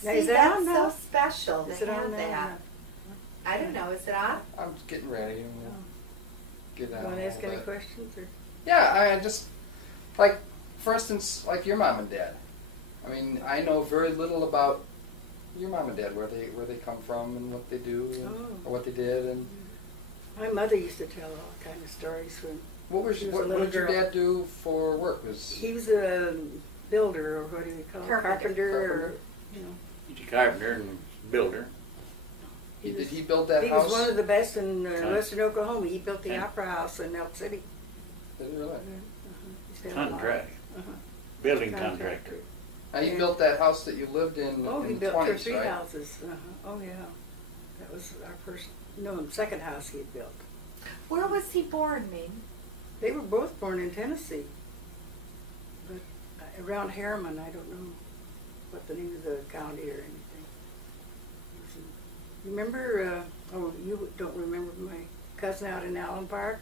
See, that's so special Is to it on have there? that. I don't know. Is it on? I'm just getting ready. And we'll get out. You want to ask a little any bit. questions? Or? Yeah, I just, like, for instance, like your mom and dad. I mean, I know very little about your mom and dad, where they come from and what they do, and, or what they did, and My mother used to tell all kind of stories when what she was a what little did your girl. dad do for work? He was a builder, or what do you call it? Carpenter, or, you know. He's a carpenter and builder. Did he build that He house? was one of the best in western Oklahoma. He built the Opera House in Elk City. Did he really? Contract. Building contractor. Now, he built that house that you lived in Oh, in he the built 20s, 2 or 3 right? houses. Oh, yeah. That was our first, second house he had built. Where was he born, Ming? They were both born in Tennessee, but around Harriman. I don't know what the name of the county or anything. Remember? You don't remember my cousin out in Allen Park?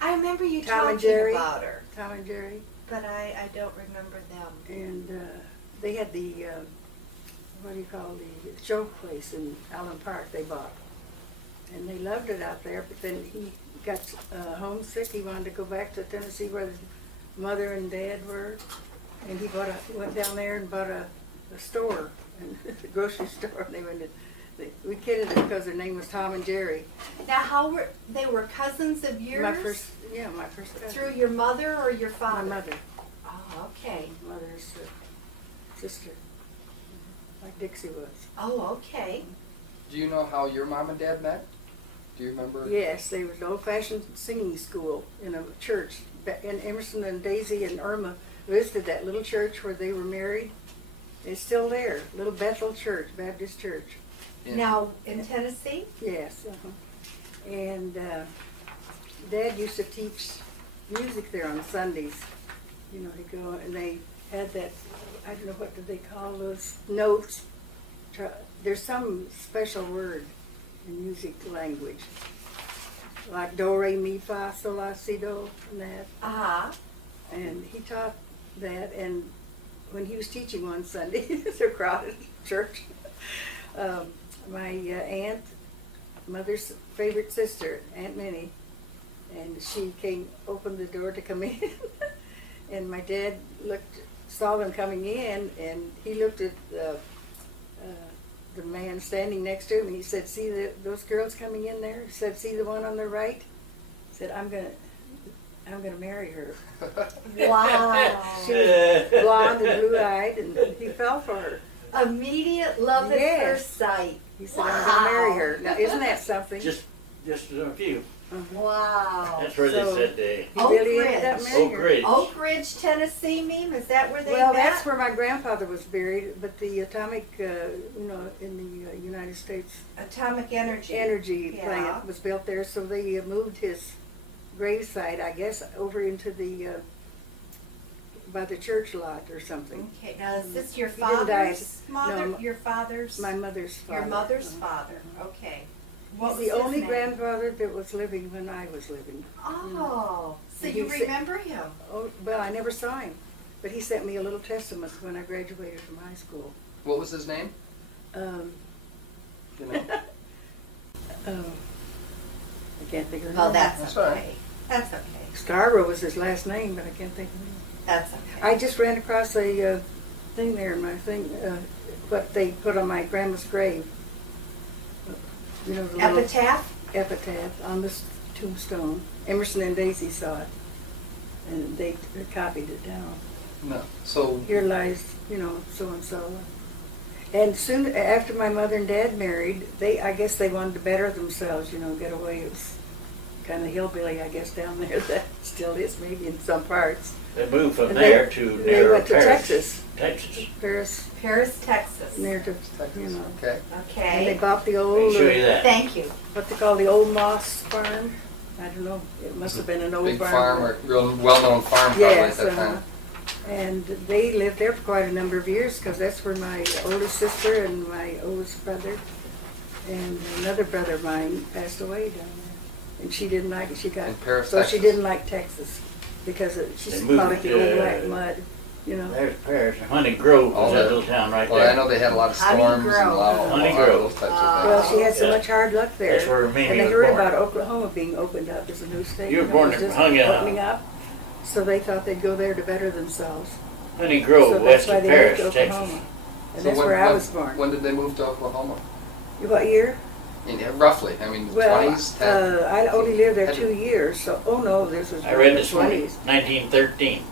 I remember you Tom and talking Jerry. about her, Tom and Jerry. but I don't remember them. And they had the what do you call the show place in Allen Park they bought, and they loved it out there. But then he got homesick. He wanted to go back to Tennessee where his mother and dad were, and he went down there and bought a store, and a grocery store. And we kidded it because their name was Tom and Jerry. Now, they were cousins of yours? My first cousin. Through your mother or your father? My mother. Oh, okay. Mother's sister, like Dixie was. Oh, okay. Mm-hmm. Do you know how your mom and dad met? Do you remember? Yes, they was an old-fashioned singing school in a church. And Emerson and Daisy and Irma visited that little church where they were married. It's still there, Little Bethel Church, Baptist Church. Now, in Tennessee? Yes. And Dad used to teach music there on Sundays. You know, he'd go, and they had that, I don't know, what do they call those notes? There's some special word in music language, like do, re, mi, fa, sol, la, si, do, and that. Uh-huh. And he taught that, and when he was teaching one Sunday, it's a crowded church, my aunt, mother's favorite sister, Aunt Minnie, and she opened the door to come in, and my dad saw them coming in, and he looked at the man standing next to him, and he said, "See those girls coming in there?" He said, "See the one on the right?" He said, I'm gonna marry her." Wow. She was blonde and blue-eyed, and he fell for her. Immediate love at first sight. He said, "I'm gonna marry her." Now, isn't that something? Just a few. Wow. That's where So- they said they. He really ended up marrying her. Oak Ridge. Oak Ridge, Tennessee, Meme? Is that where they Well, met? that's where my grandfather was buried, but the atomic, in the United States Atomic Energy. energy Yeah. plant was built there, so they moved his gravesite, I guess, over into the by the church lot or something. Okay, now is this your He didn't die. father's mother? No, Your father's? My mother's father. Your mother's father. Okay. What He's was the his only name? grandfather that was living when I was living. Oh, so And you he said- remember him? Oh, well, I never saw him, but he sent me a little testament when I graduated from high school. What was his name? You know? I can't think of the Well, name. that's all right. okay. That's okay. Scarborough was his last name, but I can't think of it. That's okay. I just ran across a thing there in my thing, what they put on my grandma's grave. You know, the little Epitaph? epitaph on this tombstone. Emerson and Daisy saw it, and they copied it down. No. So Here lies, so and so. And soon after my mother and dad married, I guess they wanted to better themselves, get away. It was kind of hillbilly, I guess, down there. That still is, maybe in some parts. They moved from And there to they near went to Paris. Texas. Texas. Paris, Texas. Near to, Texas. And Okay. they Okay. bought the Let old, me show you that. Thank you. what they call the old Moss farm. I don't know. It must have been an old Big farm. farm or real well-known farm probably Yes, at that time. and they lived there for quite a number of years because that's where my oldest sister and my oldest brother and another brother of mine passed away down there. And she didn't like it. In Paris, so Texas. she didn't like Texas because she They called it moved, the old black mud. you know. There's Paris. Honey Grove All was that that- little town right Well, there. I know they had a lot of Honey storms and Grove. a lot of Honey those Grove. types of Well, things. she had so Yeah. much hard luck there. That's where Mimi and they was heard born. about Oklahoma being opened up as a new state. You were know, born it was there, just hung out. opening up. So they thought they'd go there to better themselves. Honey Grove, so that's west why of they Paris, moved to Texas. Oklahoma. And So that's where I was born. When did they move to Oklahoma? What year? Roughly, I mean, Well, 20s? I only lived there Had- 2 years, so, oh no, this was I read the this morning, 20s. 1913.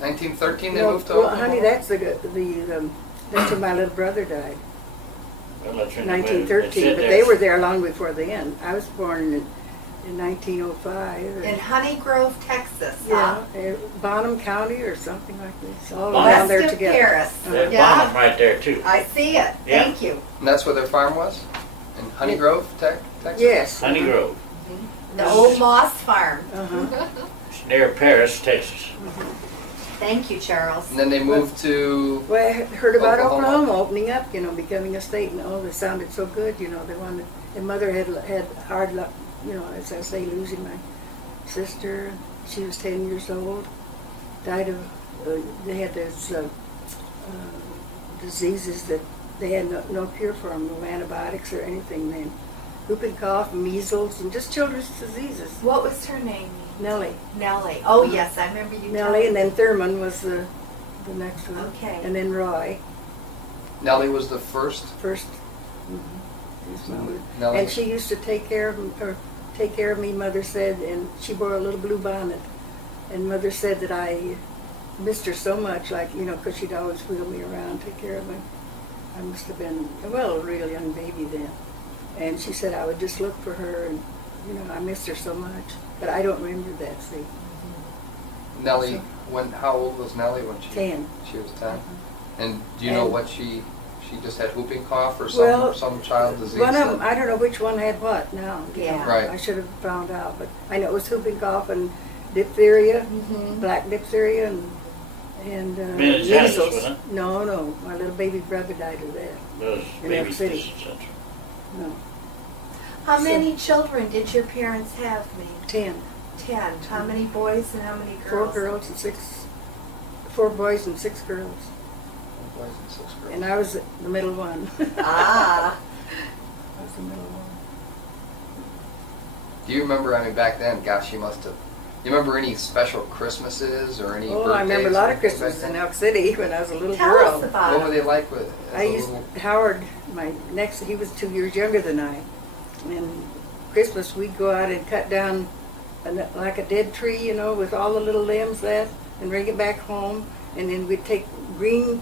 1913 they No, moved to well, Oklahoma? honey, that's that's when my little brother died, Well, that's when 1913, but they were there long before then. I was born in 1905. In Honey Grove, Texas. Yeah, Huh? Bonham County or something like this, all Bonham. around West there of together. Paris. There's Yeah. Bonham right there too. I see it. Yeah. Thank you. And that's where their farm was? In Honey Yeah. Grove, Texas? Yes. Honey Grove. The old Moss Farm. Uh-huh. It's near Paris, Texas. Thank you, Charles. And then they moved to... Well, I heard about Oklahoma. Oklahoma opening up, you know, becoming a state, and oh, it sounded so good, you know. They wanted, and mother had hard luck, you know, as I say, losing my sister. She was 10 years old, died of. They had those diseases that they had no cure for them, no antibiotics or anything. Then, whooping cough, measles, and just children's diseases. What was her name? Nellie, Nellie. Oh, yes, I remember you Nellie, and telling then Thurman was the next one. Okay. And then Roy. Nellie was the first. First. His mother. Nellie. And she used to take care of me, mother said, and she wore a little blue bonnet. And mother said that I missed her so much, like, you know, because she'd always wheel me around, take care of me. I must have been, well, a real young baby then. And she said I would just look for her, and, you know, I missed her so much. But I don't remember that, see. Nellie, how old was Nellie when she... 10. She was 10? And do you know And- what she just had whooping cough or Well, some child disease? One of them, that- I don't know which one had what now. you know. Yeah. Right. I should have found out, but I know it was whooping cough and diphtheria, Mhm. black diphtheria, and Meningitis, measles. wasn't No, my little baby brother died of that. Those In baby Elk City. systems. No, How many children did your parents have, me? 10. 10. How many boys and how many 4 girls? girls and 4 boys and 6 girls. Boys and 6 girls. And I was the middle one. Ah. I was the middle one. Do you remember, I mean, back then, gosh, you must have... You remember any special Christmases or any birthdays? Oh, I remember a lot of back Christmases then? in Elk City when I was a little Tell girl. us about What were it. they like with as I a used little... Howard, he was 2 years younger than I, and Christmas we'd go out and cut down like a dead tree, you know, with all the little limbs left, and bring it back home, and then we'd take green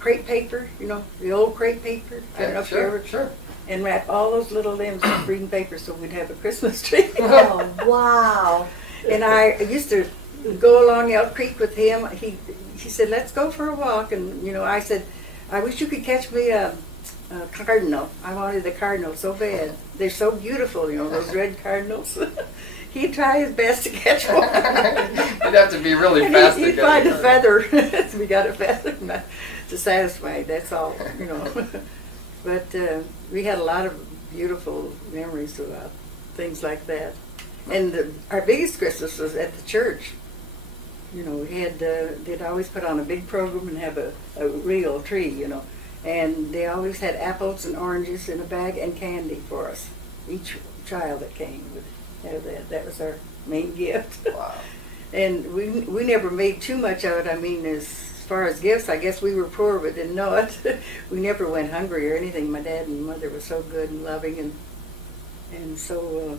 crepe paper, you know, the old crepe paper. I don't know if you ever, sure. and wrap all those little limbs in green paper so we'd have a Christmas tree. Oh, wow. And I used to go along Elk Creek with him. He said, let's go for a walk. And, you know, I said, I wish you could catch me a cardinal. I wanted a cardinal so bad. They're so beautiful, you know, those red cardinals. He'd try his best to catch one. You'd have to be really And fast he'd to get find it. a feather. We got a feather to satisfy, that's all, you know. But we had a lot of beautiful memories about things like that. And our biggest Christmas was at the church. You know, we had, they'd always put on a big program and have a real tree, you know. And they always had apples and oranges in a bag and candy for us. Each child that came would have that. That was our main gift. Wow. And we never made too much of it. I mean, as far as gifts, I guess we were poor but didn't know it. We never went hungry or anything. My dad and mother were so good and loving and so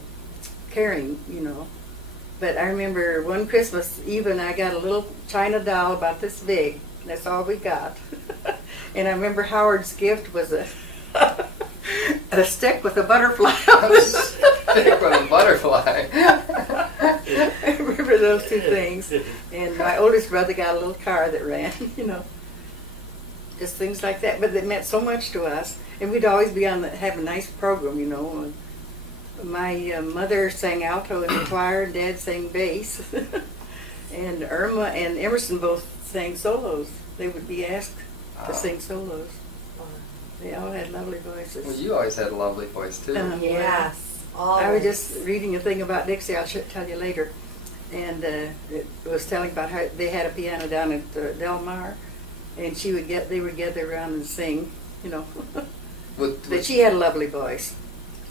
caring, you know. But I remember one Christmas Eve and I got a little china doll about this big. That's all we got. And I remember Howard's gift was a stick with a butterfly on it. Stick with a butterfly. I remember those two things. And my oldest brother got a little car that ran, you know. Just things like that. But they meant so much to us. And we'd always be have a nice program, you know. And my mother sang alto in the choir, and Dad sang bass. And Irma and Emerson both sang solos. They would be asked to sing solos. They all had lovely voices. Well, you always had a lovely voice, too. Uh-huh. Yes. I was just reading a thing about Dixie, I'll tell you later. and it was telling about how they had a piano down at Del Mar, and they would gather around and sing, you know. But she had a lovely voice.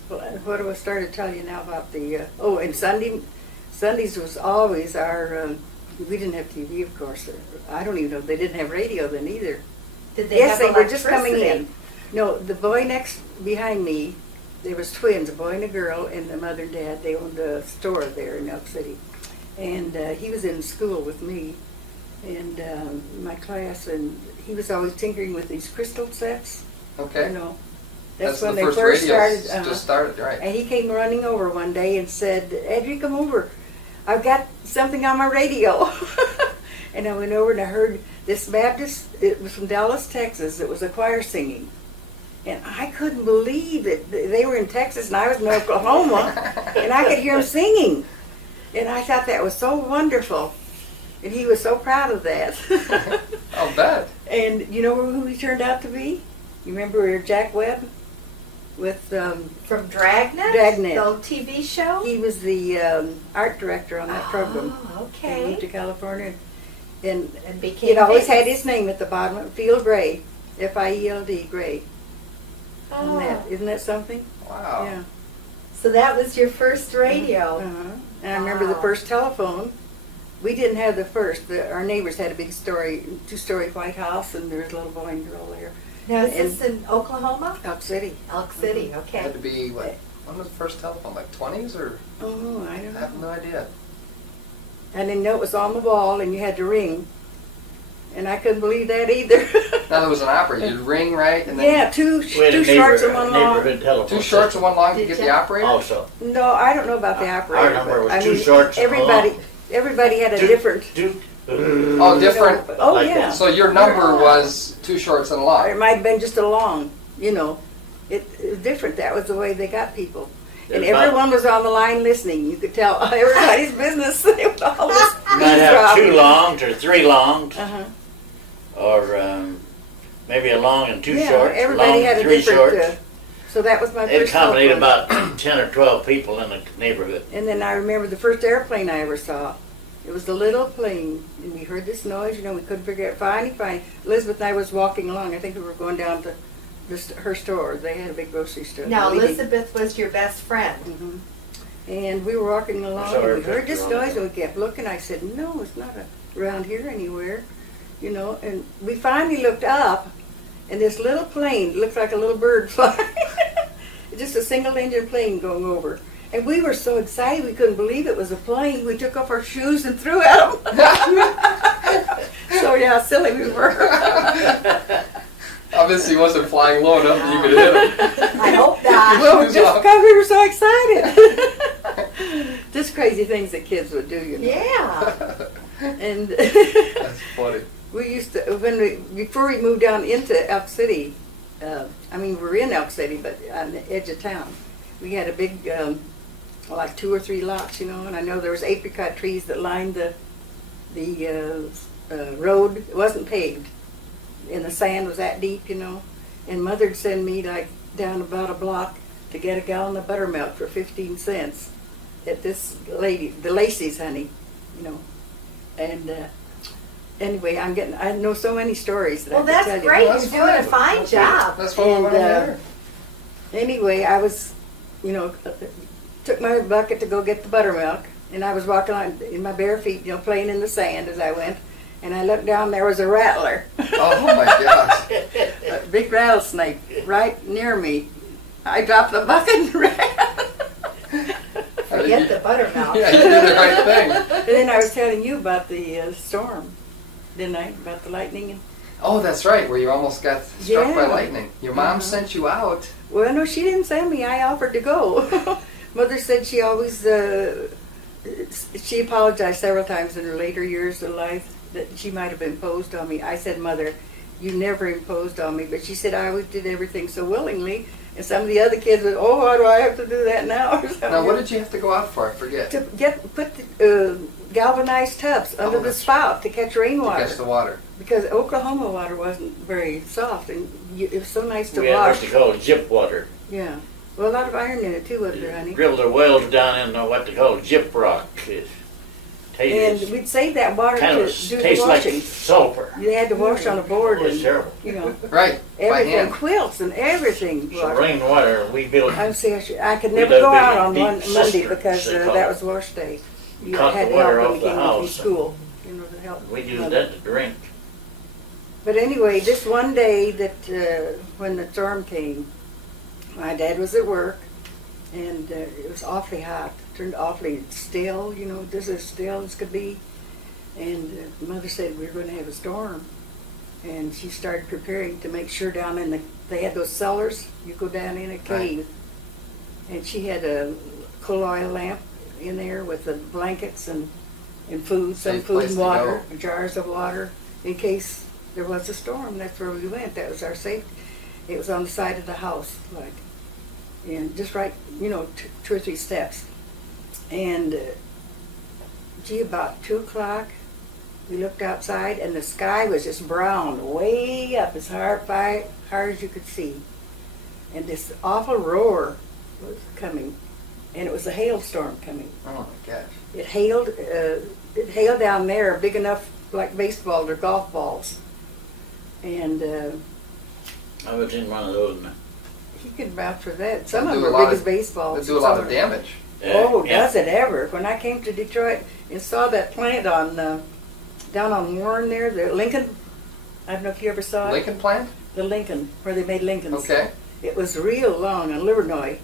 Well, what I started to tell you now about the and Sundays was always our. We didn't have TV, of course. I don't even know. They didn't have radio then either. Did they Yes, have they were just coming electricity? in. No, the boy next behind me, there was twins, a boy and a girl, and the mother and dad. They owned a store there in Elk City, and he was in school with me, and my class, and he was always tinkering with these crystal sets. Okay. You know, That's when the they first first radio started. just started, right? And he came running over one day and said, "Edrie, come over. I've got something on my radio." And I went over and I heard this Baptist, it was from Dallas, Texas, it was a choir singing. And I couldn't believe it. They were in Texas and I was in Oklahoma, and I could hear them singing. And I thought that was so wonderful. And he was so proud of that. I'll bet. And you know who he turned out to be? You remember Jack Webb? With From Dragnet? Dragnet. The old TV show? he was the art director on that program. Oh, He okay. moved to California, and And became it always had famous. his name at the bottom, Field Gray, Field Gray. Oh. Isn't that something? Wow. Yeah. So that was your first radio. Uh-huh. And I remember the Wow. first telephone. We didn't have the first. Our neighbors had a big two-story white house, and there was a little boy and girl there. Now, is this in Oklahoma? Elk City. Elk City, It had okay. to be, what, when was the first telephone? Like 20s or? Oh, I I don't have know. no idea. I didn't know it was on the wall, and you had to ring. And I couldn't believe that either. Now there was an operator. You'd ring, right? And then Yeah, two We had a shorts and one long. neighborhood telephone. two shorts and one long to Did get ya? the operator? Also. No, I don't know about the I operator. remember it was but, two shorts and Everybody had a different. Oh, different. Oh, Like yeah. that. So your number was two shorts and a Or long. it might have been just a long, you know. It was different. That was the way they got people. And There's about- everyone was on the line listening. You could tell everybody's business. They would all just You might have two longs or three longs, Uh-huh. or maybe a long and two Yeah, shorts. everybody long had a three different. shorts. So that was my It first accommodated telephone. about 10 or 12 people in the neighborhood. And then I remember the first airplane I ever saw. It was a little plane, and we heard this noise. You know, we couldn't figure it. Fine. Elizabeth and I was walking along. I think we were going down to her store. They had a big grocery store. Now, We didn't- Elizabeth was your best friend. Mhm. And we were walking along, saw her and we heard this picture on noise, the- and we kept looking. I said, "No, it's not around here anywhere," you know. And we finally looked up, and this little plane looked like a little bird flying, just a single-engine plane going over. And we were so excited we couldn't believe it was a plane. We took off our shoes and threw at them. So yeah, silly we were. Obviously, he wasn't flying low enough that you could hit him. I hope not. Well, Shoes just off. because we were so excited. Just crazy things that kids would do, you know. Yeah. And That's funny. we used to, before we moved down into Elk City, we were in Elk City, but on the edge of town, we had a big, like 2 or 3 lots, you know, and I know there was apricot trees that lined the road. It wasn't paved, and the sand was that deep, you know, and Mother'd send me like down about a block to get a gallon of buttermilk for 15 cents at this lady, the Lacey's, honey, you know, and anyway, I know so many stories that Well, I could that's tell you. great. That's You're doing a fine. fine job. That's what we want to hear. Anyway, I was, you know, took my bucket to go get the buttermilk, and I was walking on in my bare feet, you know, playing in the sand as I went, and I looked down, there was a rattler. Oh my gosh. A big rattlesnake right near me. I dropped the bucket and ran. Forget the buttermilk. Yeah, you did the right thing. And then I was telling you about the storm, didn't I? About the lightning. And, Oh, that's right, where you almost got struck by Yeah. lightning. Your mom Uh-huh. sent you out. well, no, she didn't send me. I offered to go. Mother said she always, she apologized several times in her later years of life that she might have imposed on me. I said, Mother, you never imposed on me. But she said, I always did everything so willingly. And some of the other kids would, oh, why do I have to do that now? Or something. Now, what did you have to go out for? I forget. To put the galvanized tubs under the that's- spout to catch To rainwater. catch the water. Because Oklahoma water wasn't very soft, and it was so nice to We had what wash. they call jip water. Yeah. Well, a lot of iron in it too, wasn't there, honey? Drilled their wells down in what they call jip rock. Tastes, And we'd save that water kind to of do the tastes like washing. sulfur. You had to wash on a board It was and, terrible. you know, Right. By everything, hand. quilts and everything. So rainwater, we built. I would say I could We never dug go big out on deep Monday cisterns, because they call that it. was wash day. You Caught had the to water help off when the you came home from house. school, you know, to help. We used Mother. that to drink. But anyway, this one day that when the storm came, my dad was at work, and it was awfully hot. Turned awfully still, you know, just as still as could be. And Mother said we were going to have a storm, and she started preparing to make sure down in they had those cellars. You go down in a cave, and she had a coal oil lamp in there with the blankets and food, some Safe food place and to water, go. jars of water, in case there was a storm. That's where we went. That was our safety. It was on the side of the house, like, and just right, you know, 2 or 3 steps. And gee, about 2 o'clock, we looked outside, and the sky was just brown, way up as hard as you could see. And this awful roar was coming, and it was a hailstorm coming. Oh my gosh. It hailed down there, big enough like baseball or golf balls. And I was in one of those. he could vouch for that. Some They of do them a are lot big of- as baseballs. They do a lot Some of are- damage. Oh, Yeah. does it ever? When I came to Detroit and saw that plant on down on Warren there, the Lincoln. I don't know if you ever saw it. Lincoln plant? The Lincoln, where they made Lincolns. Okay. It was real long on Livernois,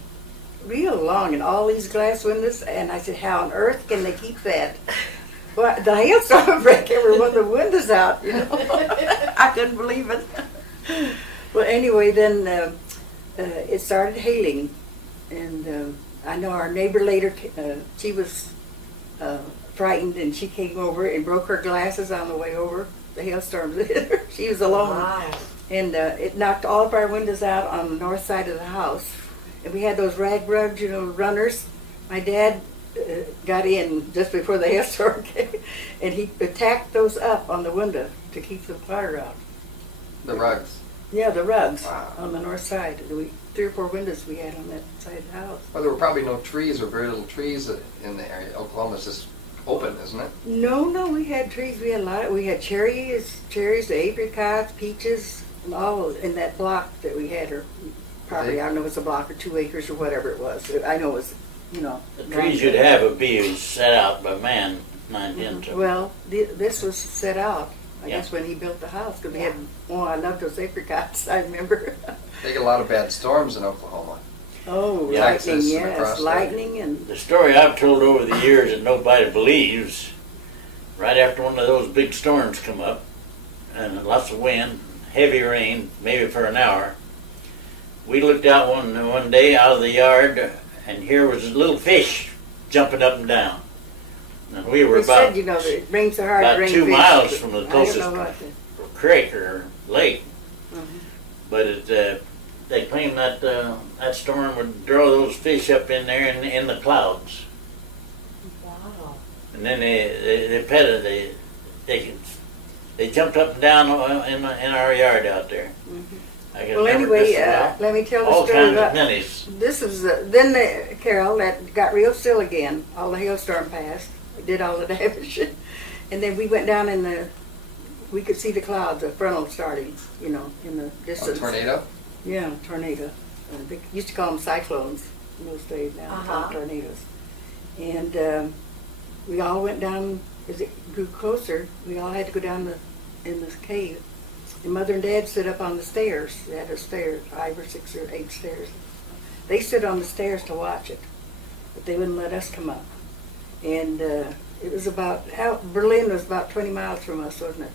real long, and all these glass windows. And I said, how on earth can they keep that? Well, the hailstorm would break every one of the windows out, you know. I couldn't believe it. Well, anyway, then it started hailing, and I know our neighbor later, she was frightened, and she came over and broke her glasses on the way over. The hailstorms hit her. She was alone. Wow. And it knocked all of our windows out on the north side of the house. And we had those rag rugs, you know, runners. My dad got in just before the hailstorm came, and he tacked those up on the window to keep the fire out. The rugs. Yeah, the rugs Wow. on the north side. 3 or 4 windows we had on that side of the house. Well, there were probably no trees or very little trees in the area. Oklahoma's just open, isn't it? No, we had trees. We had a lot. We had cherries, apricots, peaches, and all in that block that we had. Or probably, I don't know, if it was a block or 2 acres or whatever it was. I know it was, you know. The trees you'd have would be set out by man, 9 10 to. Well, this was set out. I Yeah. guess when he built the house, because we had. Oh, I love those apricots. I remember. They get a lot of bad storms in Oklahoma. Oh, Yeah. lightning! Texas and Yes, across there. lightning and. The story I've told over the years that nobody believes, right after one of those big storms come up, and lots of wind, heavy rain, maybe for an hour, we looked out one day out of the yard, and here was a little fish jumping up and down. And we were We about, said, you know, that it rains so hard. it about rains 2 fish, miles but from the I don't closest know what creek or lake. Mhm. But they claimed that that storm would draw those fish up in there in the clouds. Wow. And then they petted, they jumped up and down in our yard out there. Mhm. I can Well, remember anyway, this let me tell the all story kinds about. of pennies. This is then Carol, that got real still again. All the hailstorm passed. We did all the damage, and then we went down we could see the clouds, the frontal starting, you know, in the A distance. tornado? Yeah, tornado. They used to call them cyclones in those days. Now they call them tornadoes. And we all went down as it grew closer. We all had to go down in this cave. And Mother and Dad stood up on the stairs. They had a stairs, 5 or 6 or 8 stairs. They stood on the stairs to watch it, but they wouldn't let us come up. And it was Berlin was about 20 miles from us, wasn't it?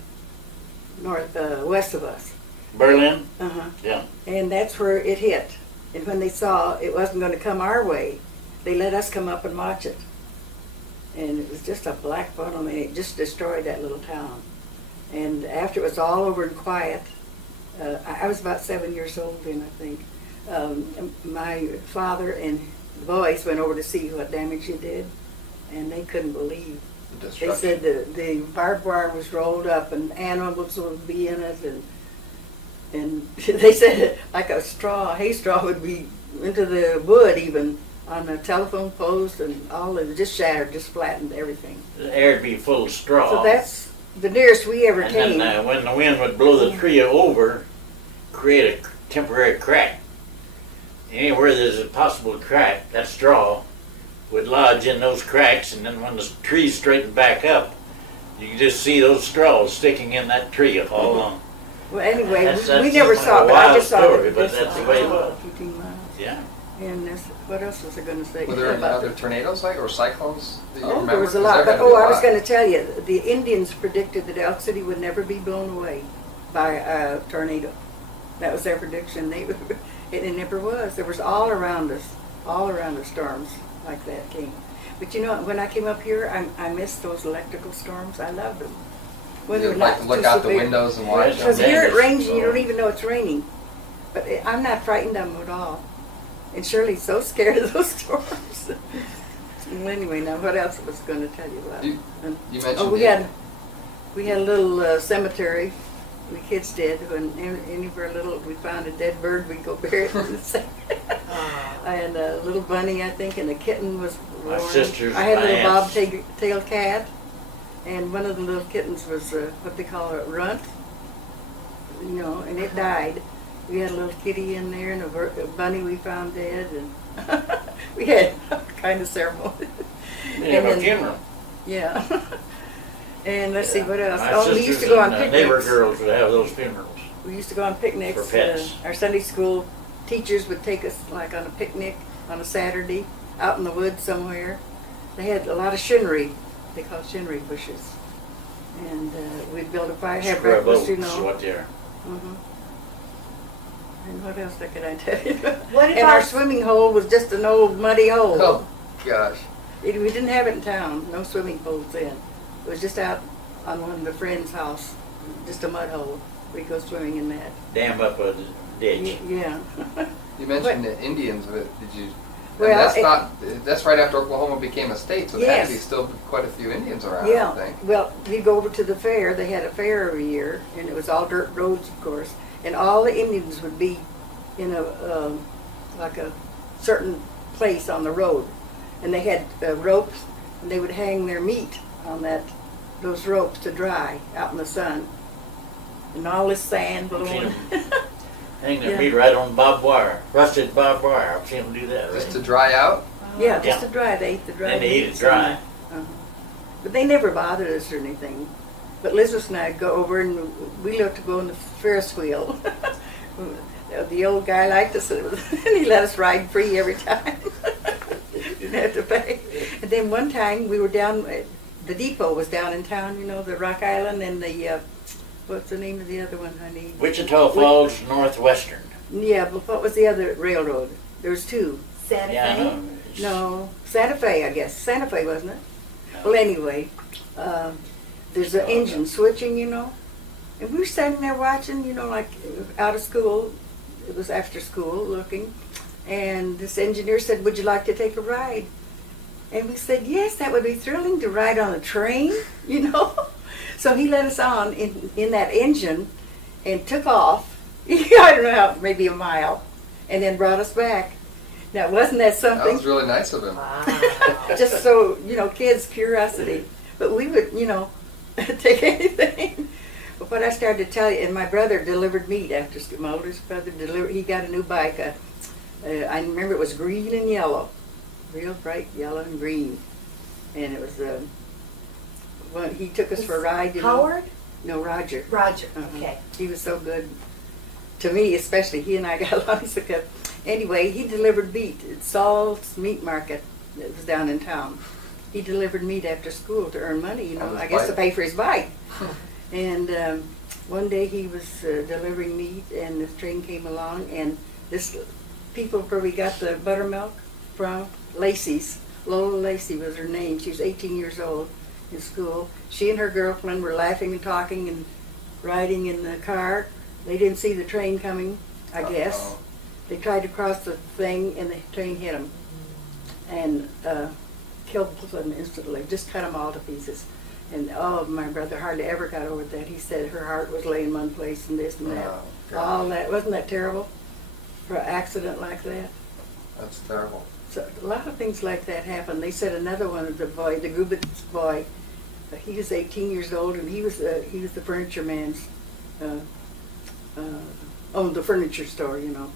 West of us. Berlin? Uh-huh. Yeah. And that's where it hit. And when they saw it wasn't going to come our way, they let us come up and watch it. And it was just a black funnel. I mean, it just destroyed that little town. And after it was all over and quiet, I was about 7 years old then, I think. My father and the boys went over to see what damage it did, and they couldn't believe. The They destruction. said the barbed wire was rolled up and animals would be in it, and they said like a hay straw would be into the wood even, on the telephone post, and all of it just shattered, just flattened everything. The air would be full of straw. So that's the nearest we ever and came. then when the wind would blow the tree over, create a temporary crack. Anywhere there's a possible crack, that straw would lodge in those cracks, and then when the tree straightened back up, you could just see those straws sticking in that tree all along. Well, anyway, That's we never like saw a it, but I wild just saw story, it. but that's the way it was. 15 miles. Yeah. And this, what else was I going to say? Were there any about other the- tornadoes or cyclones that you Oh, remember? there was a 'Cause lot. there But had to be a I was lot. going to tell you, the Indians predicted that Elk City would never be blown away by a tornado. That was their prediction. It never was. There was all around us storms like that came. But you know, when I came up here, I missed those electrical storms. I loved them. When You they're like not to look too out the severe. windows and watch Because them. here it rains and you So- don't even know it's raining. But I'm not frightened of them at all. And Shirley's so scared of those storms. Well, anyway, now what else I was going to tell you about? You mentioned Oh, we the- had a little cemetery. The kids did. When any of our little, we found a dead bird, we'd go bury it in the cemetery. And a little bunny, I think, and a kitten was My born. sister's I had a my little aunt's. bobtail cat, and one of the little kittens was what they call a runt, you know, and it died. We had a little kitty in there, and a bunny we found dead, and we had all kind of ceremony. They have And a then- funeral. Yeah. And let's see what else. My Oh, we used sisters to go on and neighbor picnics. girls would have those funerals. We used to go on picnics. For pets. Our Sunday school teachers would take us like on a picnic on a Saturday out in the woods somewhere. They had a lot of shinnery. They called shinnery bushes. And we'd build a fire, have Scrub breakfast, oaks you is know. what they are. Mhm. And what else could I tell you? What And our about- swimming hole was just an old muddy hole. Oh, gosh. We didn't have it in town. No swimming pools then. It was just out on one of the friends' house, just a mud hole. We'd go swimming in that. Dam up a ditch. Yeah. You mentioned the Indians, but did you? Well, that's right after Oklahoma became a state, so there had to be Yes. still quite a few Indians around, Yeah. I think. Well, we'd go over to the fair. They had a fair every year, and it was all dirt roads, of course. And all the Indians would be in like a certain place on the road, and they had ropes, and they would hang their meat on those ropes to dry out in the sun. And all this sand I've seen blowing. Hang their Yeah. meat right on barbed wire, rusted barbed wire. I've seen them do that. Just Right? to dry out? Yeah, just Yeah. to dry. They ate the dry And they meat eat it dry. somewhere. But they never bothered us or anything. But Elizabeth and I'd go over and we loved to go on the Ferris wheel. The old guy liked us and he let us ride free every time. Didn't have to pay. And then one time we were down, the depot was down in town, you know, the Rock Island and the, what's the name of the other one, honey? Wichita Falls Northwestern. Yeah, but what was the other railroad? There's two. Santa Yeah, I Fe? know. It's- No, Santa Fe, I guess. Santa Fe, wasn't it? no. Well, anyway, there's an engine switching, you know. And we were standing there watching, you know, like out of school. It was after school looking. And this engineer said, "Would you like to take a ride?" And we said, "Yes, that would be thrilling to ride on a train," you know. So he let us on in that engine and took off. I don't know how, maybe a mile. And then brought us back. Now, wasn't that That something? was really nice of him. Wow. Just so, you know, kids' curiosity. But we would, you know, take anything. But what I started to tell you, and my brother delivered meat after school. My oldest brother delivered, he got a new bike. I remember it was green and yellow. Real bright yellow and green. And it was, well, he took us for a ride. You know. Howard? No, Roger. Roger, Uh-huh. okay. He was so good to me, especially. He and I got along so good. Anyway, he delivered meat at Saul's Meat Market. It was down in town. He delivered meat after school to earn money, you know, On his I guess to bike. pay for his bike. And one day he was delivering meat, and this train came along, and this people where we got the buttermilk from, Lacey's. Lola Lacey was her name. She was 18 years old in school. She and her girlfriend were laughing and talking and riding in the car. They didn't see the train coming, I guess. Uh-oh. They tried to cross the thing, and the train hit them and killed both of them instantly. Just cut them all to pieces. And oh, my brother hardly ever got over that. He said her heart was laying in one place and this and that. Oh, God. All that. Wasn't that terrible for an accident like that? That's terrible. So a lot of things like that happen. They said another one of the boy, the Gubitz boy, he was 18 years old, and he was the furniture man's, owned the furniture store, you know.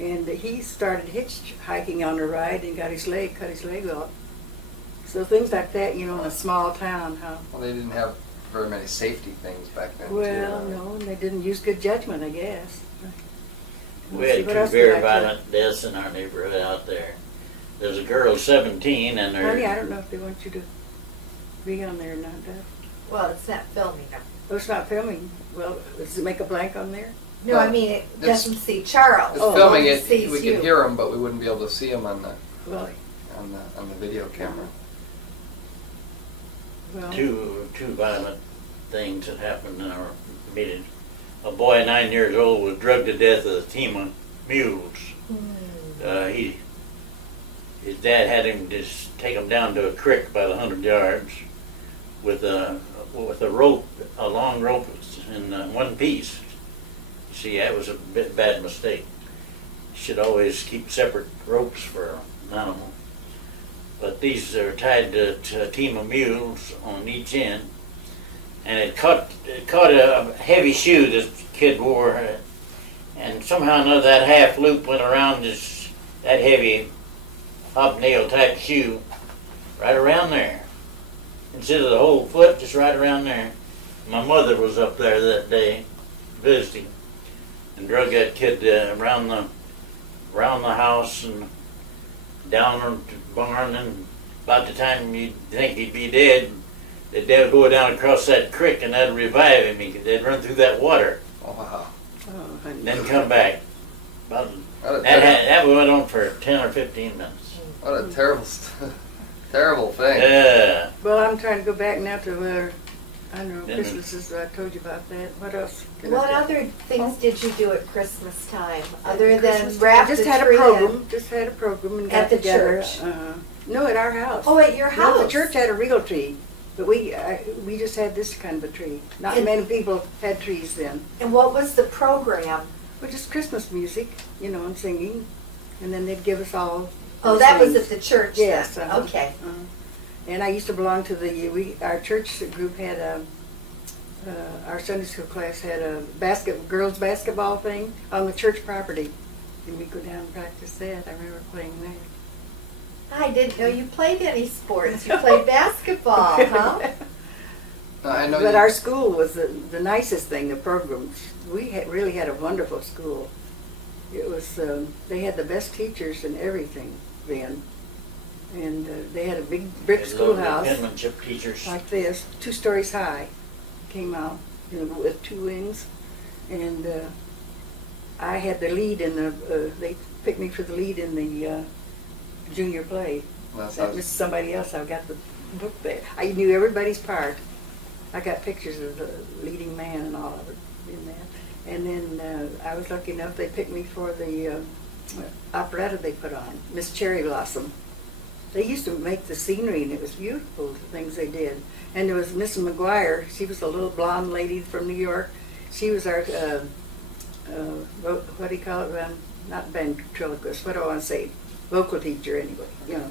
And he started hitchhiking on a ride and cut his leg off. So things like that, you know, in a small town, huh? Well, they didn't have very many safety things back then, Well, too. no, and they didn't use good judgment, I guess. We had two very violent deaths in our neighborhood out there. There's a girl 17 and her... Honey, I don't know if they want you to be on there or not, Doug. Well, it's not filming them. Oh, it's not filming. Well, does it make a blank on there? No, Well, I mean, it it's- doesn't see Charles. It's filming it it, sees we you. could hear them, but we wouldn't be able to see them on the Well, on the video camera. well. Two violent things that happened in our meeting. A boy 9 years old was drugged to death with a team of mules. His dad had him just take him down to a creek about 100 yards with a rope, a long rope in one piece. You see, that was a bad mistake. You should always keep separate ropes for an animal. But these are tied to a team of mules on each end, and it caught a heavy shoe this kid wore, and somehow or another that half loop went around that heavy hobnail type shoe right around there. Instead of the whole foot, just right around there. My mother was up there that day visiting and drug that kid around the house and down the barn, and about the time you'd think he'd be dead, they'd go down across that creek and that'd revive him. They'd run through that water. Oh, wow. Oh, honey. Then come back. About, What a that went on for 10 or 15 minutes. What a terrible, terrible thing. Yeah. Well, I'm trying to go back now to I don't know, Then- Christmas I told you about that. What else? can I What say? other things did you do at Christmas time, other than Christmas time, wrap just the had a tree program. and- Just had a program and At got the together. church? No, at our house. Oh, at your No, house? the church had a real tree, but we just had this kind of a tree. Not And- many people had trees then. And what was the program? Well, just Christmas music, you know, and singing, and then they'd give us all. Oh, those that was things. at the church Yes. then? uh-huh, Okay. uh-huh. And I used to belong to our church group had our Sunday school class had a girls basketball thing on the church property, and we'd go down and practice that. I remember playing that. I didn't know you played any sports. You played basketball, huh? I know But you, our school was the nicest thing. The programs we really had a wonderful school. It was they had the best teachers and everything then, and they had a big brick schoolhouse Penmanship teachers. like this, 2 stories high, came out, you know, with 2 wings, and I had the lead in the. They picked me for the lead in the junior play. that That was sounds, somebody else. I got the book there. I knew everybody's part. I got pictures of the leading man and all of it in that. And then I was lucky enough they picked me for the operetta they put on, Miss Cherry Blossom. They used to make the scenery, and it was beautiful, the things they did. And there was Miss McGuire. She was a little blonde lady from New York. She was our, what do you call it? Not ventriloquist. What do I want to say? Vocal teacher, anyway. You know.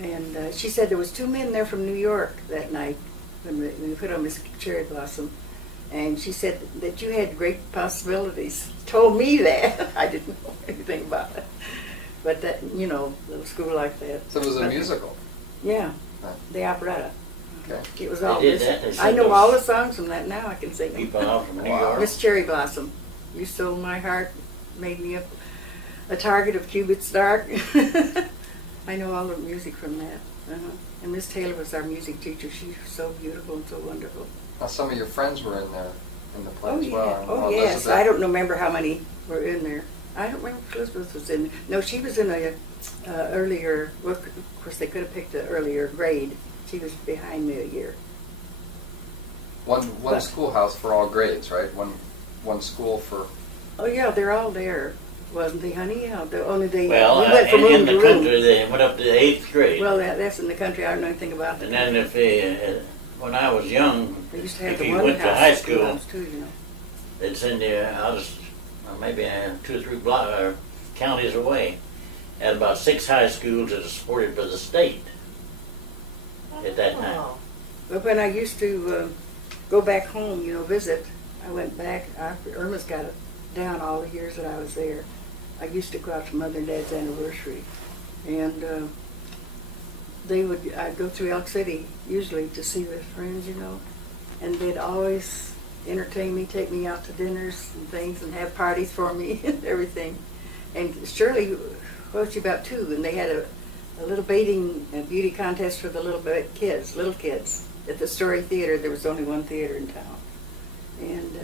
And she said there was 2 men there from New York that night when we put on Miss Cherry Blossom. And she said that you had great possibilities. Told me that. I didn't know anything about it. But that, you know, little school like that. so it was a But- musical. Yeah, Huh. the operetta. Okay. It was They all. did that? They said I know those all the songs from that now. I can sing them. People out from New Wow. York. Miss Cherry Blossom, you stole my heart, made me a target of Cubit's dark. I know all the music from that. And Miss Taylor was our music teacher. She was so beautiful and so wonderful. Now, some of your friends were in there in the play Oh as yeah. well. Oh yes. I don't remember how many were in there. I don't remember if Elizabeth was in. No, she was in a earlier. Well, of course, they could have picked an earlier grade. She was behind me a year. One But- schoolhouse for all grades, right? One school for. Oh yeah, they're all there, wasn't they, honey? Yeah. Only they. Well, we went from room in the to room. country, they went up to the 8th grade. Well, that's in the country. I don't know anything about the And then if they, when I was young, They used to have if the you one went to house high school, house too, you know. they'd send you out maybe 2 or 3 counties away, had about 6 high schools that were supported by the state at that time. Oh. But when I used to go back home, visit, I went back after Irma's got it down all the years that I was there. I used to go out to Mother and Dad's anniversary, and I'd go through Elk City usually to see with friends, and they'd always entertain me, take me out to dinners and things, and have parties for me and everything. And Shirley, was she about 2, and they had a little baiting beauty contest for the little kids at the Story Theater. There was only one theater in town, and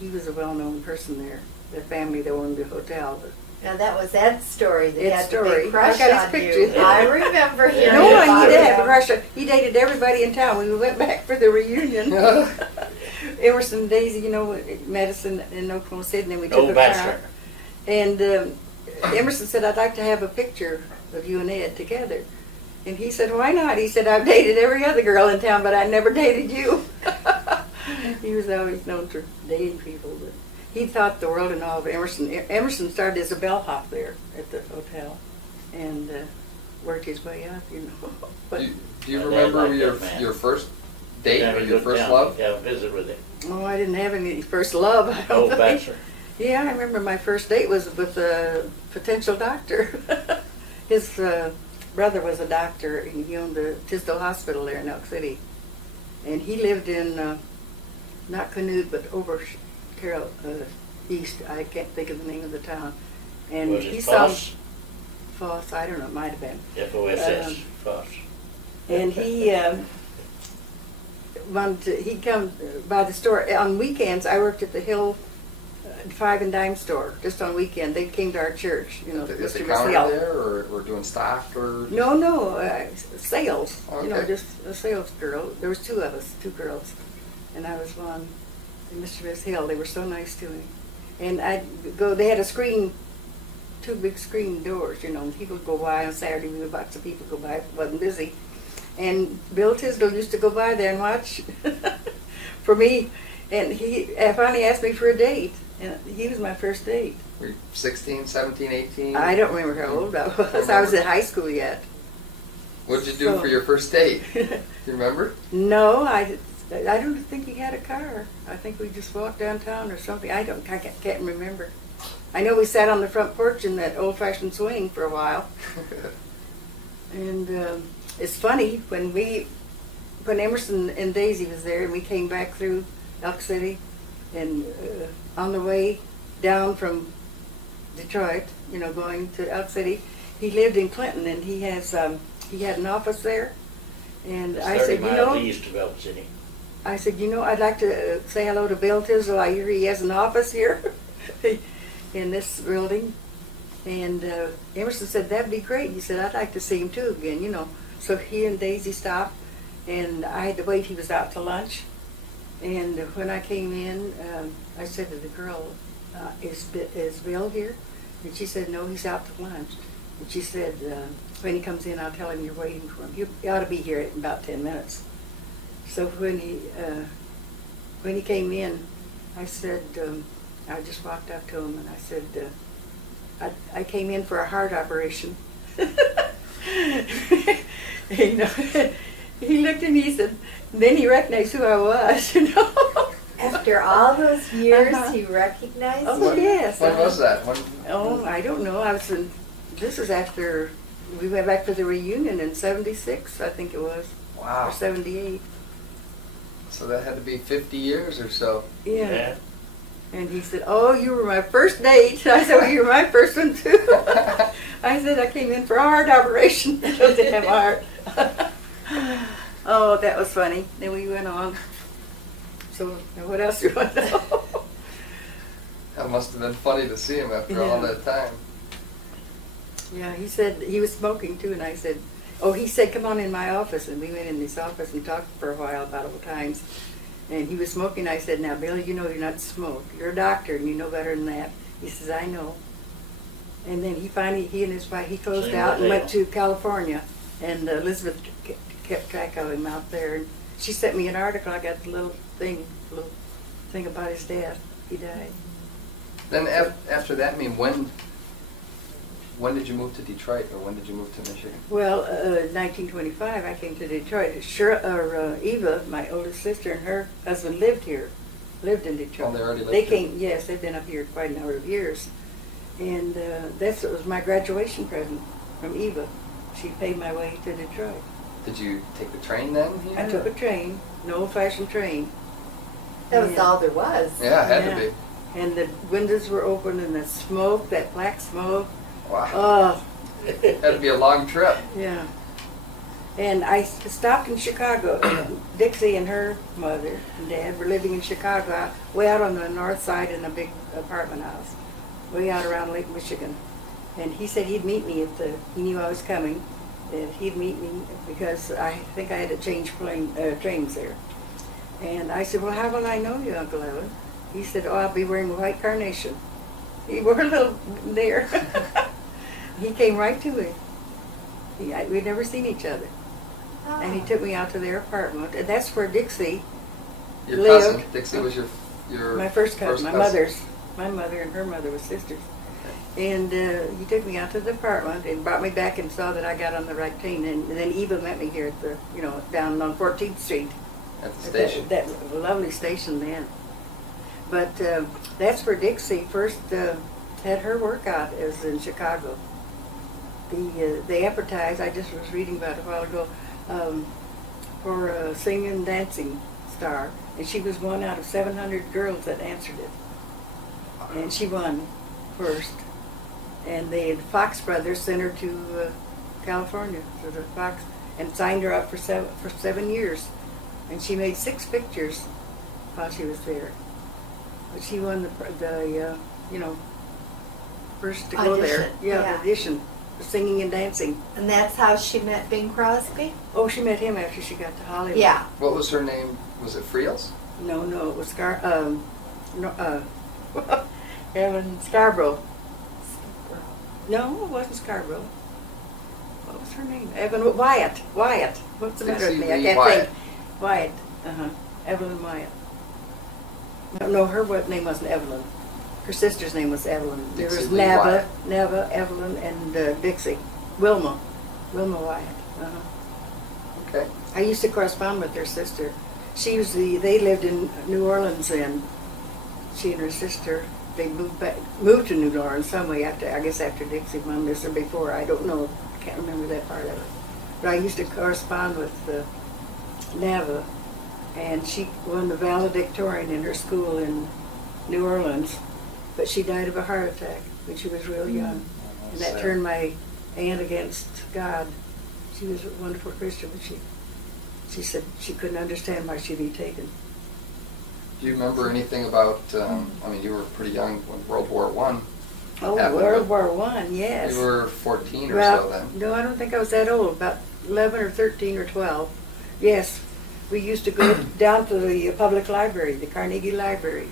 he was a well-known person there. The family that owned the hotel. But Now that was Ed's story. That Ed's had the story. big crush I got his on picture. you. I remember hearing no one about he did have a him. crush on. He dated everybody in town. We went back for the reunion. Emerson and Daisy, Madison and Oklahoma City, and then we took a Bachelor. car. And Emerson said, "I'd like to have a picture of you and Ed together." And he said, "Why not?" He said, "I've dated every other girl in town, but I never dated you." He was always known for dating people, but he thought the world and all of Emerson. Emerson started as a bellhop there at the hotel, and worked his way up, But Do you My dad remember liked your that man. your first date Yeah, or we your go first down, love? Yeah, visit with him. I didn't have any first love. I don't Old think. Bachelor. Yeah, I remember my first date was with a potential doctor. His brother was a doctor, and he owned the Tisdale Hospital there in Elk City. And he lived in, not Canute, but over Carroll, east. I can't think of the name of the town. And Was he it saw Foss? Foss, I don't know, it might have been. F-O-S-S, Foss. And he he'd come by the store on weekends. I worked at the Hill 5 and Dime store just on weekend. They came to our church, Is the Mr. counter Hill. there, or doing stock, or? No, sales. Okay. Just a sales girl. There was 2 of us, 2 girls, and I was one. And Mr. Miss Hill, they were so nice to me. And I'd go. They had a screen, 2 big screen doors. People would go by on Saturday. We would lots of people go by. It wasn't busy. And Bill Tisdale used to go by there and watch for me. And he finally asked me for a date. And he was my first date. Were you 16, 17, 18? I don't remember how old I was. I was in high school yet. What did you do for your first date? Do you remember? No, I don't think he had a car. I think we just walked downtown or something. I can't remember. I know we sat on the front porch in that old-fashioned swing for a while. And it's funny, when Emerson and Daisy was there and we came back through Elk City, and on the way down from Detroit, going to Elk City, he lived in Clinton, and he had an office there. And I said, 30 miles east of Elk City. I said, I'd like to say hello to Bill Tisdale. I hear he has an office here in this building. And Emerson said, that'd be great. He said, I'd like to see him too again, So he and Daisy stopped, and I had to wait. He was out to lunch. And when I came in, I said to the girl, is Bill here? And she said, no, he's out to lunch. And she said, when he comes in, I'll tell him you're waiting for him. He ought to be here in about 10 minutes. So when he came in, I said, I just walked up to him and I said, I came in for a heart operation. He looked at me, he said, then he recognized who I was, After all those years, Uh-huh. he recognized Oh, you? yes. When was that? Oh, I don't know. This is after we went back for the reunion in '76, I think it was, Wow. or ¡78. So that had to be 50 years or so. Yeah. And he said, oh, you were my first date. I said, well, you were my first one too. I said, I came in for a heart operation. I didn't have a heart. Oh, that was funny. Then we went on. So, now what else do you want to know? That must have been funny to see him after all Yeah. that time. Yeah, he said he was smoking too, and I said, oh, he said, come on in my office. And we went in this office and talked for a while about old times. And he was smoking. I said, now, Billy, you're not to smoke. You're a doctor, and you know better than that. He says, I know. And then he and his wife, he closed Same out and with went Dale. to California. And Elizabeth kept track of him out there. And she sent me an article. I got the little thing about his death. He died. Then after that, when when did you move to Detroit, or when did you move to Michigan? Well, 1925, I came to Detroit. Eva, my oldest sister, and her husband lived in Detroit. Oh, they already lived They here. came, yes, they've been up here quite a number of years. And that was my graduation present from Eva. She paid my way to Detroit. Did you take the train then? Here? I took a train, an old-fashioned train. That was all there was. Yeah, it had Yeah. to be. And the windows were open, and the smoke, that black smoke. Wow. Oh, Had to be a long trip. yeah. And I stopped in Chicago. Dixie and her mother and dad were living in Chicago, way out on the north side in a big apartment house, way out around Lake Michigan. And he said he'd meet me he knew I was coming, that he'd meet me because I think I had to change trains there. And I said, well, how will I know you, Uncle Evan? He said, oh, I'll be wearing a white carnation. He wore a little there. He came right to me. We'd never seen each other. Oh. And he took me out to their apartment. And that's where Dixie Your lived. cousin, Dixie, was your My first cousin, my mother and her mother were sisters. And he took me out to the apartment and brought me back and saw that I got on the right train. And then Eva met me here at the, down on 14th Street. At the station. That lovely station then. But that's where Dixie first had her workout, is in Chicago. They advertised, I just was reading about it a while ago, for a singing and dancing star. And she was one out of 700 girls that answered it. And she won first. And the Fox brothers sent her to California, to the Fox, and signed her up for 7 years. And she made 6 pictures while she was there. But she won the first to go there. Audition, Yeah, yeah. the audition for singing and dancing. And that's how she met Bing Crosby? Oh, she met him after she got to Hollywood. Yeah. What was her name? Was it Freels? No, it was Evan Scarborough. No, it wasn't Scarborough. What was her name? Wyatt. What's the matter with me? I Dixie can't Wyatt. think. Wyatt. Evelyn Wyatt. No, her name wasn't Evelyn. Her sister's name was Evelyn. There Dixie was Lee Wyatt. Neva, Evelyn, and Dixie. Wilma Wyatt. Okay. I used to correspond with their sister. They lived in New Orleans then. She and her sister, they moved to New Orleans some way after Dixie won this or before. I don't know. I can't remember that part of it. But I used to correspond with Neva, and she won the valedictorian in her school in New Orleans, but she died of a heart attack when she was real young. And that turned my aunt against God. She was a wonderful Christian, but she said she couldn't understand why she'd be taken. Do you remember anything about, you were pretty young when World War I Oh, happened. World War I, yes. You were 14 or Well, so then. no, I don't think I was that old, about 11 or 13 or 12. Yes, we used to go down to the public library, the Carnegie Library,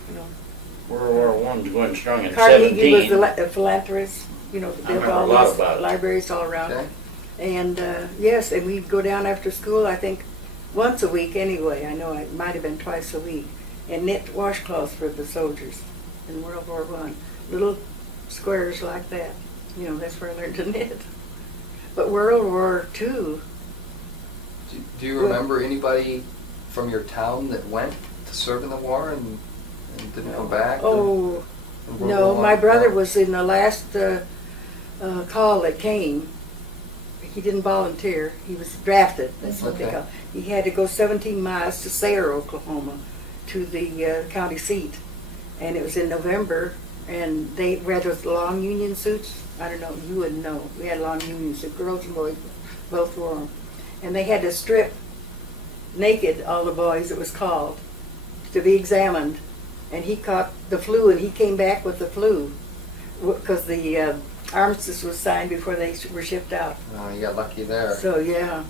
World War I's going strong in Carnegie was 17. the philanthropist, I built remember all a lot these about it. libraries all around. Okay. And yes, and we'd go down after school, I think once a week anyway. I know it might have been twice a week, and knit washcloths for the soldiers in World War I. Little squares like that. That's where I learned to knit. But World War II. Do you remember anybody from your town that went to serve in the war and didn't come back? Oh, in World no, War my I? brother was in the last call that came. He didn't volunteer. He was drafted. That's what they Okay. call. He had to go 17 miles to Sayre, Oklahoma, to the county seat, and it was in November. And they wear those long union suits. I don't know. You wouldn't know. We had long union suits. Girls and boys both wore them, and they had to strip naked all the boys. It was called to be examined. And he caught the flu, and he came back with the flu because the armistice was signed before they were shipped out. Oh, you got lucky there. So yeah,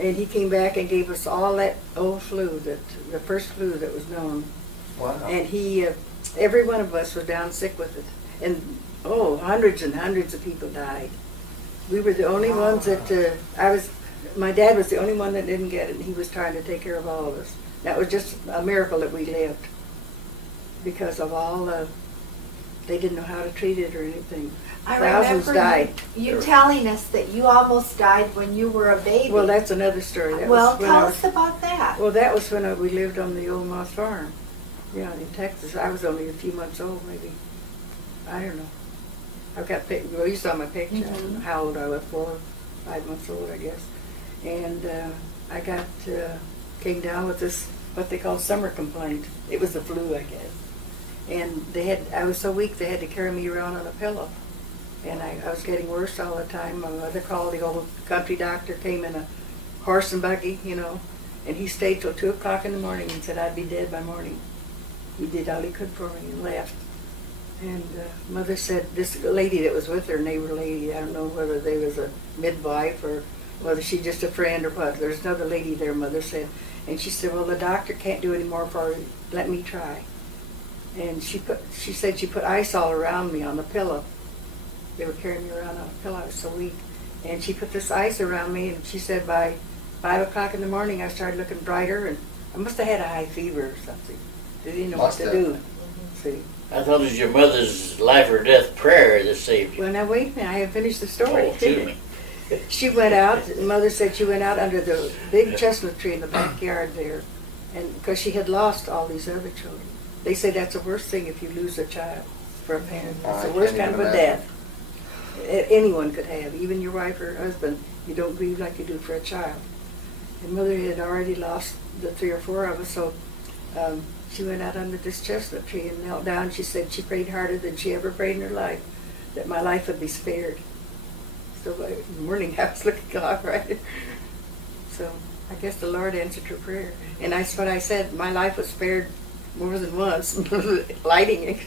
and he came back and gave us all that old flu, the first flu that was known. Wow. And every one of us was down sick with it, and hundreds and hundreds of people died. We were the only ones that my dad was the only one that didn't get it, and he was trying to take care of all of us. That was just a miracle that we lived, because of all the they didn't know how to treat it or anything. I Thousands remember died. you telling us that you almost died when you were a baby. Well, that's another story. That Well, was when tell I was, us about that. Well, that was when we lived on the old Moss Farm. Yeah, in Texas. I was only a few months old, maybe. I don't know. I've got well, you saw my picture. I don't know how old I was, 4 or 5 months old, I guess. And I got came down with this what they call summer complaint. It was the flu, I guess. And I was so weak they had to carry me around on a pillow. And I was getting worse all the time. My mother called the old country doctor, came in a horse and buggy, you know, and he stayed till 2 o'clock in the morning and said I'd be dead by morning. He did all he could for me and left. And Mother said, this lady that was with her, neighbor lady, I don't know whether they was a midwife or whether she's just a friend or what. There's another lady there, Mother said. And she said, well, the doctor can't do any more for her. Let me try. And she said she put ice all around me on the pillow. They were carrying me around on a pillow. I was so weak. And she put this ice around me, and she said by 5 o'clock in the morning I started looking brighter, and I must have had a high fever or something. They didn't know what to do. See? I thought it was your mother's life or death prayer that saved you. Well, now wait a minute. I haven't finished the story. Oh, excuse me. She went out, Mother said she went out under the big chestnut tree in the backyard there, and because she had lost all these other children. They say that's the worst thing if you lose a child for a parent. It's the worst kind of a death anyone could have, even your wife or husband. You don't grieve like you do for a child. And Mother had already lost the 3 or 4 of us, so she went out under this chestnut tree and knelt down. She said she prayed harder than she ever prayed in her life, that my life would be spared. So in the morning I was looking all right. So I guess the Lord answered her prayer. And that's what I said, my life was spared more than once, lightning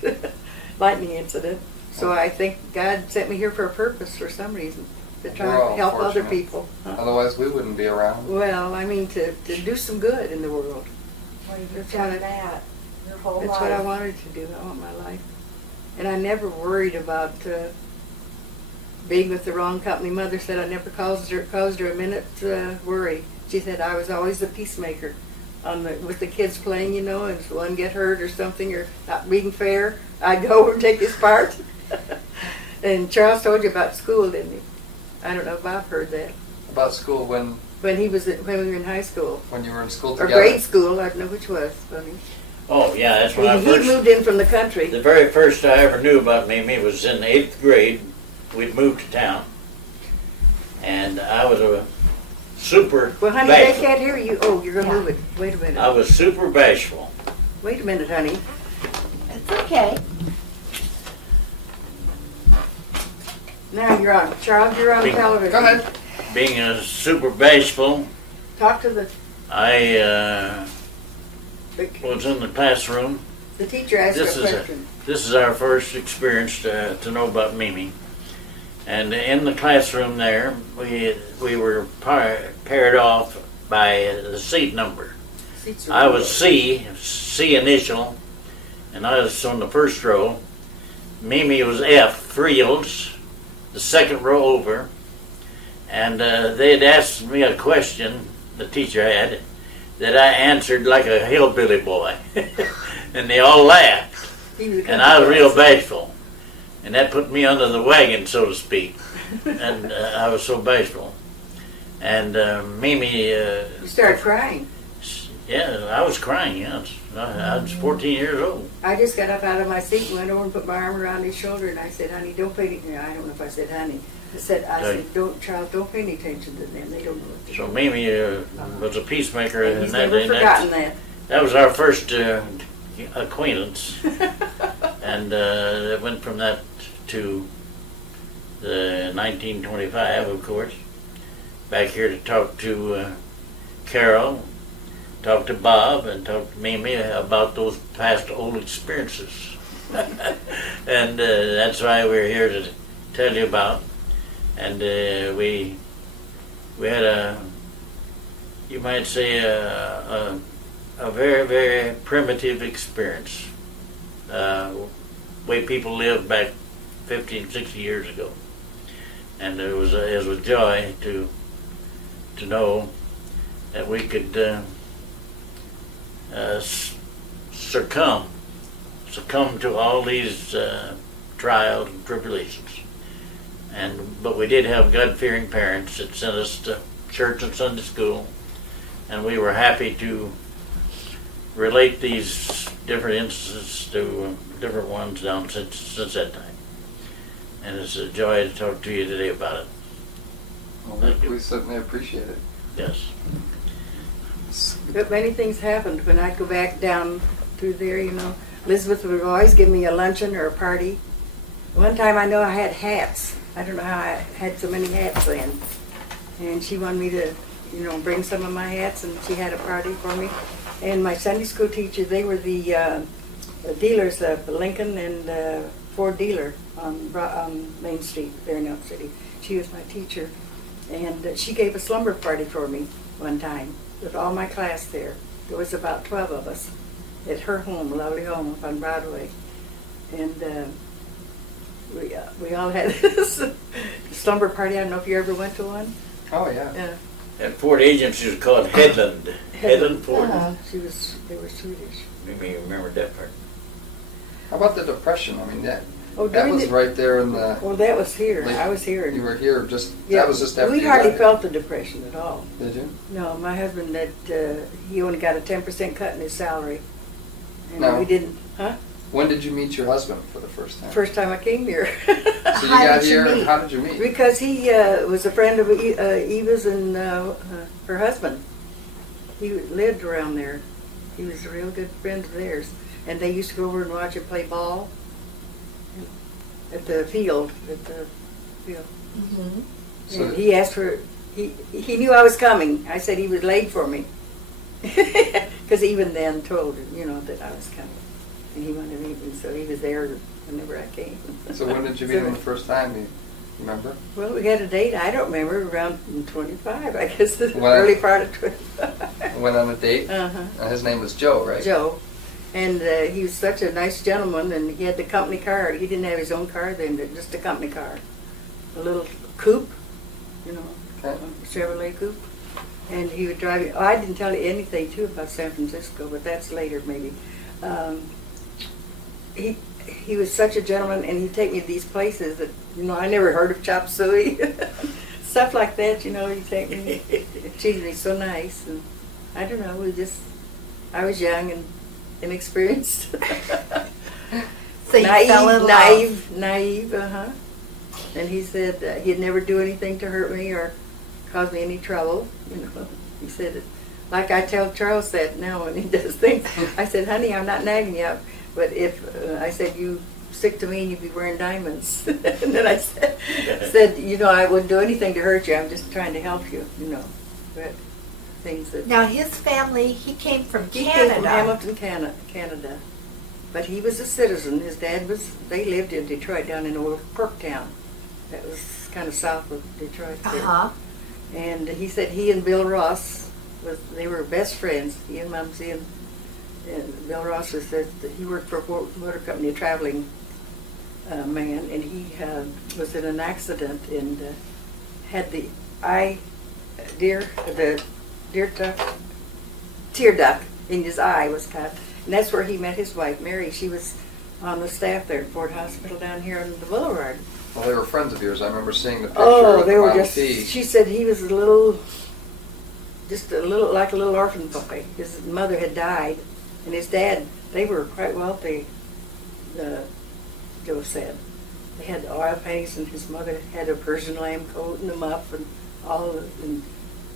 incident. So I think God sent me here for a purpose for some reason, to try to help other people. Huh? Otherwise we wouldn't be around. Well, I mean to do some good in the world. Well, you've done that your whole life. That's what I wanted to do. I want my life. And I never worried about being with the wrong company. Mother said I never caused her a minute's worry. She said I was always the peacemaker with the kids playing, you know, and if one get hurt or something or not being fair, I'd go over and take his part. And Charles told you about school, didn't he? I don't know if I've heard that. About school when we were in high school. When you were in school or together? Or grade school, I don't know which was. Funny. Oh, yeah, that's when He moved in from the country. The very first I ever knew about Mimi was in 8th grade. We'd moved to town. And I was a super Well, honey, bashful. they can't hear you. Oh, you're going to move it. Wait a minute. I was super bashful. Wait a minute, honey. It's okay. Now you're on. Charles, you're on television. Go ahead. Being a super bashful, Talk to the I was in the classroom. teacher. Asked This a is question. This is our first experience to know about Mimi. And in the classroom there, we were paired off by the seat number. I was C initial, and I was on the first row. Mimi was F, Freels, the second row over. And they had asked me a question, the teacher had, that I answered like a hillbilly boy. And they all laughed. And I was real bashful. And that put me under the wagon, so to speak. And I was so bashful. And Mimi... you started crying. Yeah, I was crying, yeah. I was 14 years old. I just got up out of my seat and went over and put my arm around his shoulder, and I said, honey, don't pay any... I don't know if I said honey. I said, Charles, don't pay any attention to them. They don't know what to do. So Mimi was a peacemaker. And he's never forgotten that. That was our first acquaintance. And it went from that to the 1925, of course. Back here to talk to Carol, talk to Bob, and talk to Mimi about those past old experiences. And that's why we're here to tell you about. And we had you might say, a very, very primitive experience. Way people lived back 50 and 60 years ago. And it was a joy to know that we could succumb to all these trials and tribulations. But we did have God-fearing parents that sent us to church and Sunday school, and we were happy to relate these different instances to different ones down since that time. And it's a joy to talk to you today about it. Well, we certainly appreciate it. Yes. But many things happened when I go back down through there, you know. Elizabeth would always give me a luncheon or a party. One time I know I had hats. I don't know how I had so many hats then. And she wanted me to, you know, bring some of my hats, and she had a party for me. And my Sunday school teacher, they were the dealers of Lincoln and Ford dealer on Main Street there in Elk City. She was my teacher. And she gave a slumber party for me one time with all my class there. There was about 12 of us at her home, lovely home up on Broadway. And we all had this slumber party. I don't know if you ever went to one. Oh, yeah. Yeah. And Ford agency was called Headland. Headland Ford. They were Swedish. You may remember that part. How about the Depression? I mean, that during was right there in the... Well, that was here. Like, I was here. You were here just... Yeah, that was just after we you hardly got felt the Depression at all. Did you? No, my husband, he only got a 10% cut in his salary. And No. we didn't... Huh? When did you meet your husband for the first time? First time I came here. So you How got did you here, meet? how did you meet? Because he was a friend of Eva's and her husband. He lived around there. He was a real good friend of theirs. And they used to go over and watch him play ball at the field. Mm-hmm. So And he asked for, he knew I was coming. I said he was late for me. Because even then told him, you know, that I was coming. And he wanted to meet me, so he was there whenever I came. So when did you meet him the first time? You remember? Well, we had a date, I don't remember, around 25, I guess, the Well, early part of 25. Went on a date? Uh-huh. His name was Joe, right? Joe. And he was such a nice gentleman, and he had the company car. He didn't have his own car then, but just a company car. A little coupe, you know, Okay. a Chevrolet coupe. And he would drive it. Oh, I didn't tell you anything, too, about San Francisco, but that's later, maybe. He was such a gentleman, and he'd take me to these places that, you know, I never heard of chop suey. Stuff like that, you know, he'd take me. He treated me so nice. And I don't know, I was young and inexperienced. So you fell in love. Naive, uh-huh. And he said he'd never do anything to hurt me or cause me any trouble, you know. He said it. Like I tell Charles that now when he does things. I said, honey, I'm not nagging you, but if I said you stick to me and you'd be wearing diamonds. And then I said, you know, I wouldn't do anything to hurt you. I'm just trying to help you, you know. But things that... Now his family, he came from He Canada. came from Hamilton, Canada. But he was a citizen. His dad they lived in Detroit, down in old Corktown. That was kind of south of Detroit there. Uh-huh. And he said he and Bill Ross, they were best friends, he and Mumsy. And Bill Ross he worked for a motor company, a traveling man, and he was in an accident and had the tear duct in his eye was cut. And that's where he met his wife, Mary. She was on the staff there at Ford Hospital down here on the boulevard. Well, they were friends of yours. I remember seeing the picture Oh, of they the were Model just, T. she said he was just a little, like a little orphan boy. His mother had died, and his dad, they were quite wealthy, Joe said. They had oil paintings, and his mother had a Persian lamb coat and a muff and and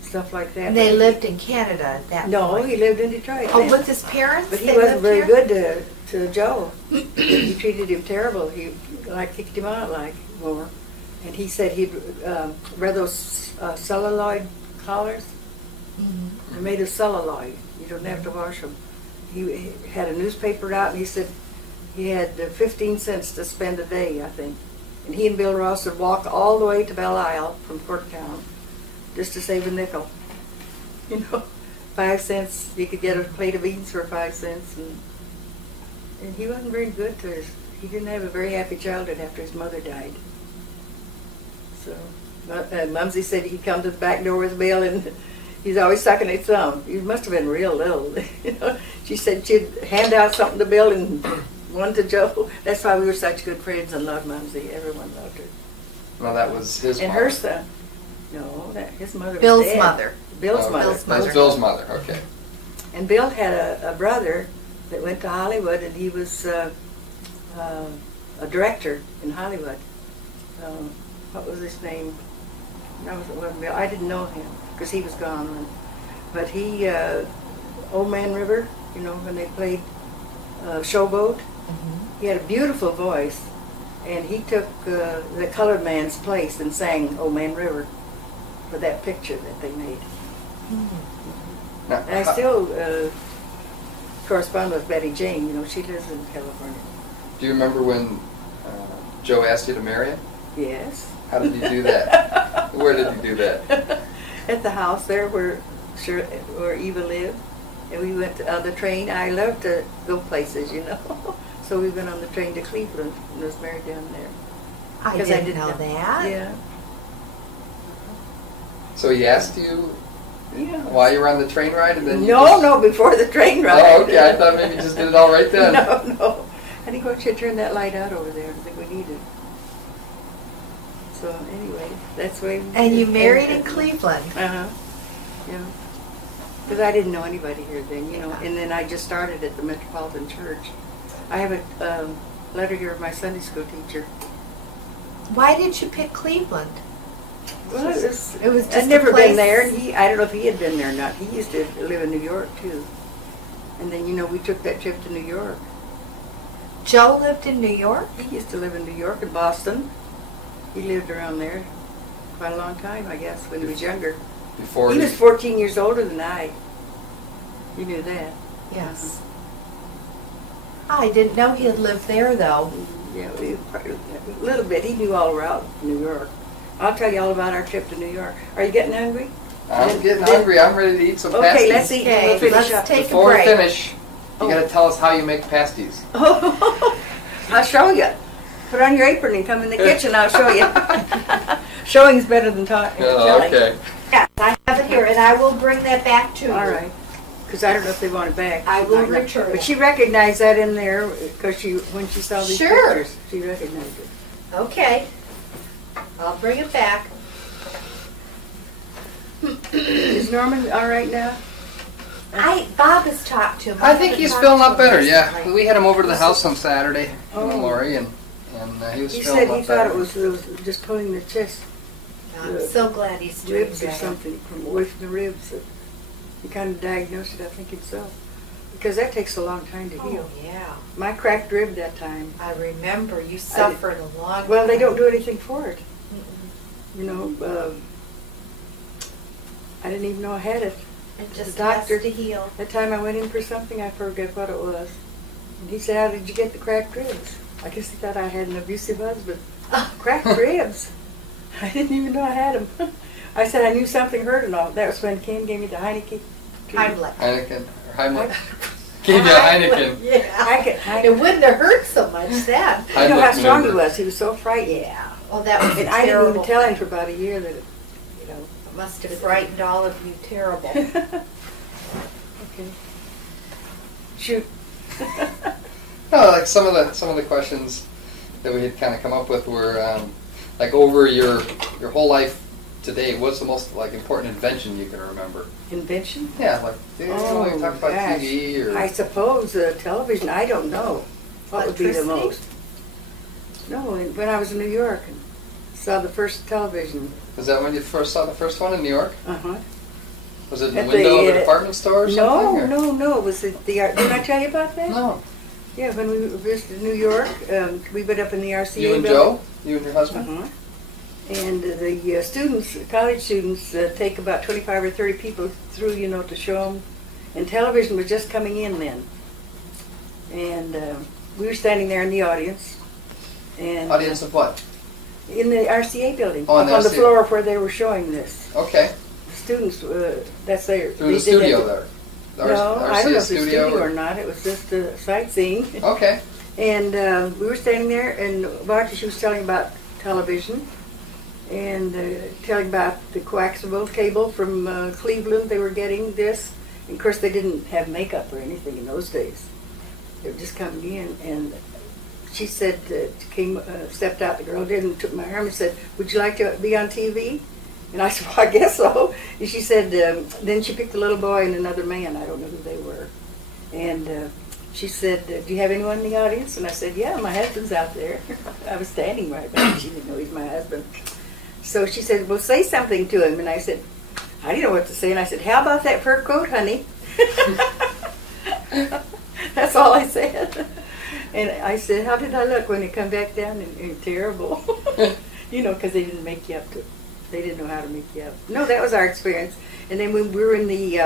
stuff like that. And they lived in Canada at that No, point. he lived in Detroit. Oh, then. with his parents? But he They wasn't lived very here? good to Joe. He treated him terrible. He kicked him out more. And he said he'd wear those celluloid collars. Mhm. They're made of celluloid. You don't have to wash them. He had a newspaper out, and he said he had 15 cents to spend a day, I think. And he and Bill Ross would walk all the way to Belle Isle from Corktown just to save a nickel. You know, 5 cents. You could get a plate of beans for 5 cents. And he wasn't very good to us. He didn't have a very happy childhood after his mother died. So, Mumsy said he'd come to the back door with Bill, and he's always sucking his thumb. He must have been real little. You know, she said she'd hand out something to Bill and one to Joe. That's why we were such good friends and loved Mumsy. Everyone loved her. Well, that was his And mom. her son. No, his mother Bill's was dead. mother. Bill's Oh, mother. Bill's That's mother. Bill's mother. Okay. And Bill had a brother that went to Hollywood, and he was a director in Hollywood. What was his name? No, it wasn't Bill. I didn't know him because he was gone then. But he, Old Man River, you know, when they played Showboat, he had a beautiful voice, and he took the colored man's place and sang Old Man River for that picture that they made. Now, And I still correspond with Betty Jane. You know, she lives in California. do you remember when Joe asked you to marry him? Yes. How did he do that? Where did he do that? At the house there where Eva lived. And we went on the train. I love to go places, you know. So we went on the train to Cleveland and was married down there. I 'Cause didn't know that. Yeah. So he asked you Yeah. while you were on the train ride, and then you No, just... no, before the train ride. Oh, okay. I thought maybe you just did it all right then. No. I think we should turn that light out over there. I think we need it. So anyway, that's the way. And you married in Cleveland. Uh-huh. Yeah. Because I didn't know anybody here then, you know. And then I just started at the Metropolitan Church. I have a letter here of my Sunday school teacher. Why did you pick Cleveland? Well, it was just I'd never a place. been there, and I don't know if he had been there or not. He used to live in New York too. And then, you know, we took that trip to New York. Joe lived in New York? He used to live in New York and Boston. He lived around there quite a long time, I guess, when he was younger. Before He was 14 years older than I. You knew that. Yes. I didn't know he had lived there, though. Yeah, a little bit. He knew all around New York. I'll tell you all about our trip to New York. Are you getting hungry? I'm getting hungry. I'm ready to eat some pasties. Okay, let's eat. Okay, We'll finish let's up. take Before a we break. finish, you got to tell us how you make pasties. I'll show you. Put on your apron and come in the kitchen. I'll show you. Showing's better than talking. Oh, okay. Yes, I have it here, and I will bring that back to you. All right. Because I don't know if they want it back. I She will might not. return But it. she recognized that in there because when she saw these Sure. pictures, she recognized it. Okay. I'll bring it back. Is Norman all right now? Bob has talked to him. I think he's feeling up better. Yeah, recently. we had him over to the house on Saturday, Oh. Lori, and he was He feeling said up he thought better. it was just pulling the chest I'm so glad he's doing ribs or better. something from away from the ribs. He kind of diagnosed it, I think, himself. Because that takes a long time to heal. Oh, yeah. My cracked rib that time. I remember you suffered a long Well, they time. don't do anything for it. You know, I didn't even know I had it. It just the doctor- has to heal. That time I went in for something, I forget what it was. And he said, "How did you get the cracked ribs?" I guess he thought I had an abusive husband. Cracked ribs? I didn't even know I had them. I said I knew something hurt and all. That was when Ken gave me the Heineken. Heimlich. Heineken, or Heimlich. Gave you a Heineken. Yeah. It wouldn't have hurt so much then. You know how Heimlich strong he maneuver. was. He was so frightened. Yeah. Oh, that was And a I didn't terrible even tell him thing. for about a year that, you know. It must have frightened all of you terrible. Okay. Shoot. No, like some of the questions that we had kind of come up with were like over your whole life today. What's the most like important invention you can remember? Invention? Yeah, like you talked about gosh. TV or I suppose television. I don't know. What would be the Electricity? most? No, when I was in New York and saw the first television. was that when you first saw the first one in New York? Uh-huh. Was it in the At window of the, a department store or something? or- No. It was at the didn't I tell you about that? No. Yeah, when we visited New York, we went up in the RCA You and building. Joe? You and your husband? Uh-huh. And the students, college students, take about 25 or 30 people through, you know, to show them. And television was just coming in then. And we were standing there in the audience. And Audience of what? in the RCA building, Oh, in up the on the RCA. floor where they were showing this. Okay. The students, that's their... Through the they did studio that- there. The No, I don't know if it's studio or- or not. It was just sightseeing. Okay. And we were standing there, and Margie, she was telling about television, and telling about the coaxial cable from Cleveland. They were getting this. And of course, they didn't have makeup or anything in those days. They were just coming in, and she said, stepped out, the girl did, and took my arm and said, would you like to be on TV? And I said, well, I guess so. And she said, then she picked a little boy and another man. I don't know who they were. And she said, do you have anyone in the audience? And I said, yeah, my husband's out there. I was standing right by. She didn't know he's my husband. So she said, well, say something to him. And I said, I didn't know what to say. And I said, how about that fur coat, honey? That's all I said. And I said, how did I look when it come back down? And terrible. You know, because they didn't make you up to, they didn't know how to make you up. No, that was our experience. And then when we were in the,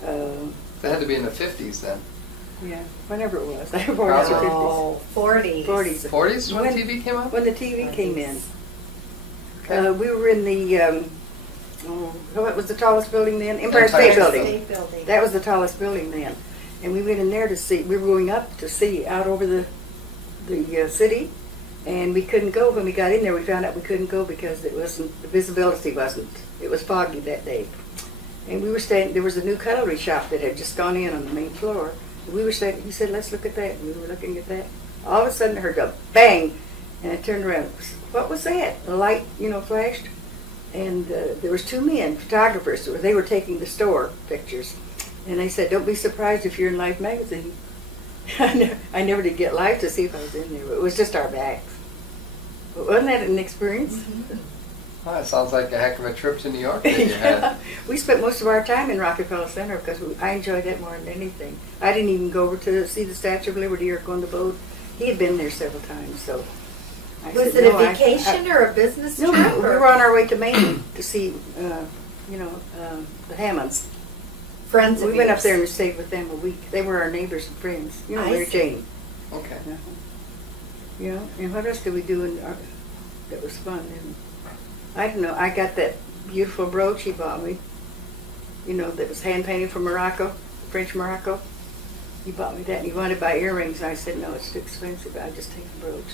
That had to be in the 50s then. yeah, whenever it was. 40s Oh, or 40s. 50s. 40s when TV came out? When the TV came in. Okay. We were in the, what was the tallest building then? Empire State Building. State Building. That was the tallest building then. And we went in there to see, we were going up to see out over the city, and we couldn't go. When we got in there, we found out we couldn't go because it wasn't, the visibility wasn't, it was foggy that day. And we were staying, there was a new cutlery shop that had just gone in on the main floor. And we were saying, he said, let's look at that. And we were looking at that. All of a sudden I heard a bang, and I turned around. What was that? The light, you know, flashed. And there was two men, photographers. They were taking the store pictures. And they said, don't be surprised if you're in Life magazine. I never did get Life to see if I was in there. But it was just our bags. But wasn't that an experience? Mm-hmm. Oh, it sounds like a heck of a trip to New York that you Yeah. had. We spent most of our time in Rockefeller Center because I enjoyed that more than anything. I didn't even go over to see the Statue of Liberty or go on the boat. He had been there several times, so. Was it a vacation or a business No, trip? we were on our way to Maine to see, the Hammonds. Friends of We went up yours. there and stayed with them a week. They were our neighbors and friends. You know, I Mary see. Jane. Okay. You know, and what else did we do that was fun? And I don't know. I got that beautiful brooch he bought me. You know, that was hand painted from Morocco, French Morocco. He bought me that, and he wanted to buy earrings. And I said, no, it's too expensive. I just take the brooch.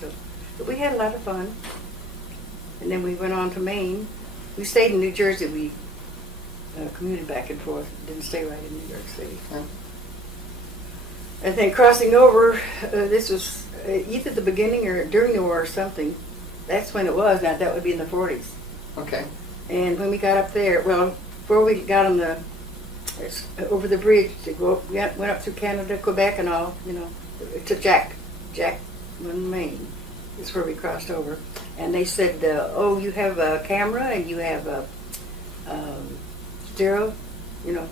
So, but we had a lot of fun. And then we went on to Maine. We stayed in New Jersey. We commuted back and forth. Didn't stay right in New York City. Yeah. And then crossing over, this was either the beginning or during the war or something. That's when it was. Now that would be in the 40s. Okay. And when we got up there, well, before we got on over the bridge to go, we went up through Canada, Quebec, and all. You know, to Jackman, Maine. Is where we crossed over. And they said, "Oh, you have a camera and you have a stereo, you know,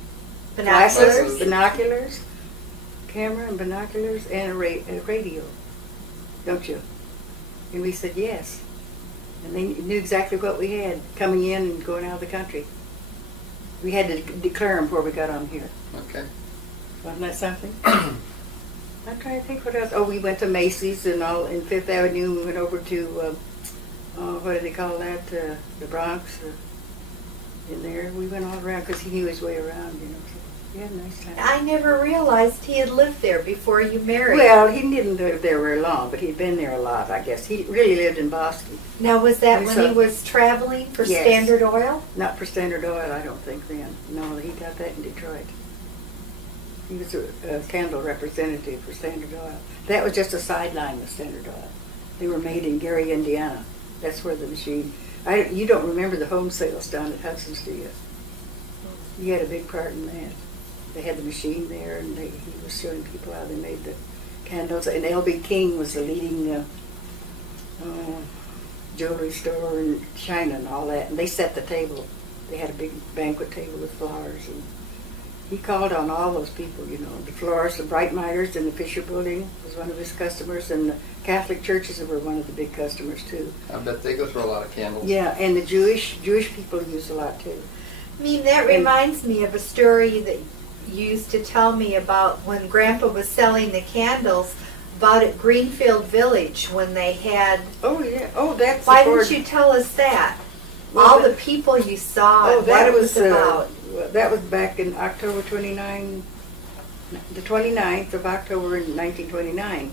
Binoculars. binoculars, camera and binoculars, and a radio, don't you?" And we said yes. And they knew exactly what we had coming in and going out of the country. We had to declare them before we got on here. Okay. Wasn't that something? I'm trying to think what else. Oh, we went to Macy's and all in Fifth Avenue. We went over to what do they call that? The Bronx. In there, we went all around because he knew his way around. You know, so we had a nice time. I never realized he had lived there before you married. Well, he didn't live there very long, but he'd been there a lot, I guess. He really lived in Boston. Now, was that We when saw- he was traveling for Yes. Standard Oil? Not for Standard Oil, I don't think then. No, he got that in Detroit. He was a candle representative for Standard Oil. That was just a sideline with Standard Oil. They were made in Gary, Indiana. That's where the machine... You don't remember the home sales down at Hudson's, do you? He had a big part in that. They had the machine there, and he was showing people how they made the candles. And L.B. King was the leading jewelry store in China and all that. And they set the table. They had a big banquet table with flowers. And he called on all those people, you know. The florists, the Breitmeisters in the Fisher Building was one of his customers. And the Catholic churches were one of the big customers, too. I bet they go through a lot of candles. Yeah, and the Jewish people use a lot, too. I mean, that reminds me of a story that you used to tell me about when Grandpa was selling the candles about at Greenfield Village when they had... Oh, yeah. Oh, that's... Why didn't you tell us that? Well, All that- the people you saw Oh, and that what it was was about. that was back in October 29, the 29th of October in 1929.